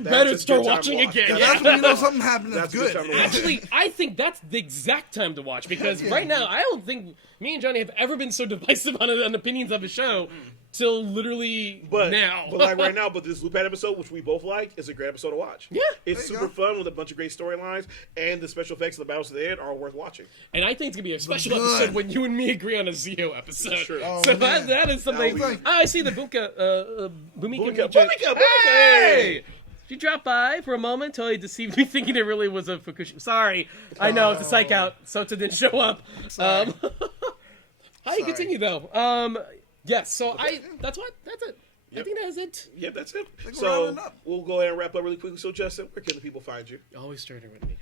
better start watching again. That's when you know something happened that's good. Actually, I think that's the exact time to watch, because right now, I don't think me and Johnny have ever been so divisive on opinions of a show till literally now. But right now, this Lupin episode, which we both like, is a great episode to watch. Yeah. It's super fun with a bunch of great storylines, and the special effects of the battles at the end are worth watching. And I think it's going to be a special episode when you and me agree on a Zi-O episode. Sure. So that is something. I see the Bumika. Hey! She dropped by for a moment, totally deceived me, thinking it really was a Fukushima. Sorry. I know, it's a psych out. Sota didn't show up. How do you continue, though? Yes, so that's it. Yep. I think that is it. Yep, that's it. So we'll go ahead and wrap up really quickly. So, Justin, where can the people find you? Always starting with me.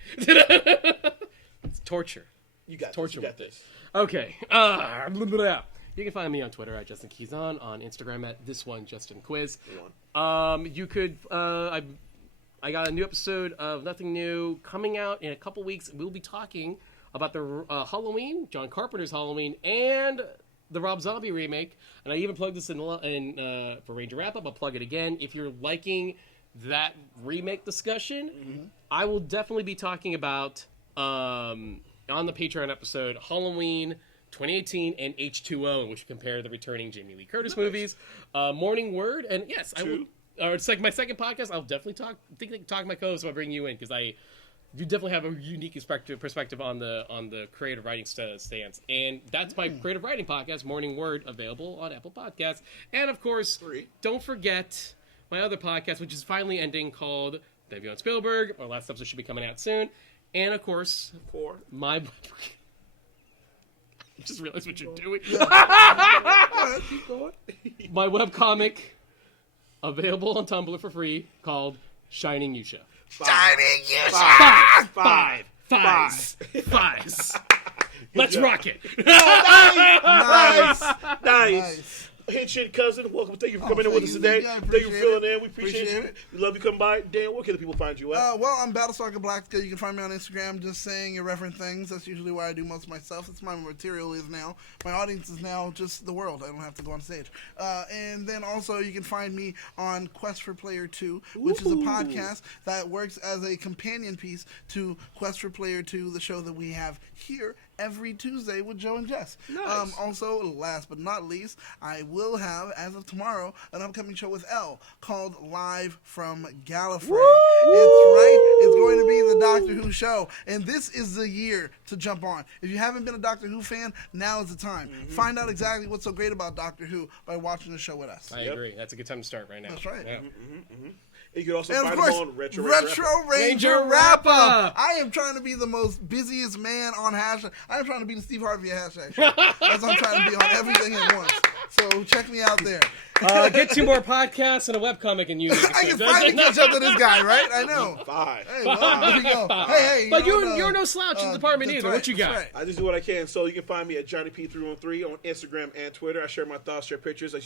It's torture. You got torture. You got this. Okay. You can find me on Twitter at Justin Quizon, on Instagram at ThisOneJustinQuiz. You could. I got a new episode of Nothing New coming out in a couple weeks. We'll be talking about the Halloween, John Carpenter's Halloween, and the Rob Zombie remake. And I even plugged this in for Ranger Wrap Up. I'll plug it again. If you're liking that remake discussion, I will definitely be talking about on the Patreon episode Halloween 2018 and H2O, in which we compare the returning Jamie Lee Curtis movies. Morning Word, and yes, I will. It's like my second podcast. I'll definitely talk to my co-host about bringing you in, because you definitely have a unique perspective on the creative writing stance, and that's my creative writing podcast, Morning Word, available on Apple Podcasts, and of course, don't forget my other podcast, which is finally ending, called Debut on Spielberg. Our last episode should be coming out soon, and of course, my. I just realized what you're doing. My webcomic, available on Tumblr for free, called Shining Yusha. Shining Yusha! Fives. Let's rock it. Nice. Henshin cousin, welcome. Thank you for coming in with us today. Thank you for filling in. We appreciate it. We love you coming by. Dan, where can the people find you at? Well, I'm Battlestar Galactica. You can find me on Instagram, just saying irreverent things. That's usually where I do most of my stuff. That's my material is now. My audience is now just the world. I don't have to go on stage. And then also you can find me on Quest for Player 2, which is a podcast that works as a companion piece to Quest for Player 2, the show that we have here every Tuesday with Joe and Jess. Nice. Also, last but not least, I will have, as of tomorrow, an upcoming show with Elle called Live from Gallifrey. It's going to be the Doctor Who show, and this is the year to jump on. If you haven't been a Doctor Who fan, now is the time. Find out exactly what's so great about Doctor Who by watching the show with us. I agree. That's a good time to start right now. That's right. Yeah. You can also and find of course, them on Retro Ranger Wrap Up. I am trying to be the most busiest man on hashtag. I am trying to be the Steve Harvey of hashtag. That's what I'm trying to be on everything at once. So check me out there. Get 2 more podcasts and a webcomic, and you. I can finally catch up to this guy, right? I know. 5. Hey, well, there you go. Hey, but you're no slouch in the department either. Right, what you got? right. I just do what I can. So you can find me at JohnnyP313 on Instagram and Twitter. I share my thoughts, share pictures. You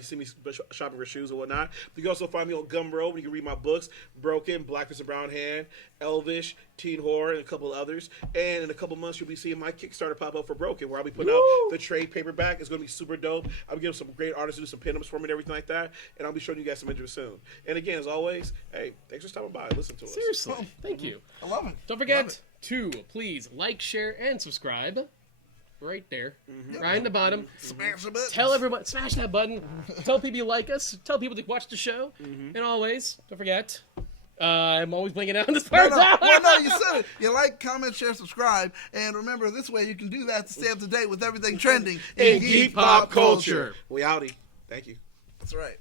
see me shopping for shoes or whatnot. But you can also find me on Gumroad, where you can read my books, Broken, Blackness and Brown Hand, Elvish, Teen Horror, and a couple of others. And in a couple months, you'll be seeing my Kickstarter pop up for Broken, where I'll be putting out the trade paperback. It's going to be super dope. I'll be giving some great artists to do some pinups for me and everything like that. And I'll be showing you guys some interviews soon. And again, as always, hey, thanks for stopping by. Listen to us. Seriously, thank you. I love it. Don't forget to please like, share, and subscribe. Right there, right in the bottom. Smash the button. Tell everyone, smash that button. Tell people you like us. Tell people to watch the show. And always, don't forget. I'm always blinking out on this part. No, you said it. You like, comment, share, subscribe, and remember, this way you can do that to stay up to date with everything trending in geek pop culture. We outie. Thank you. That's right.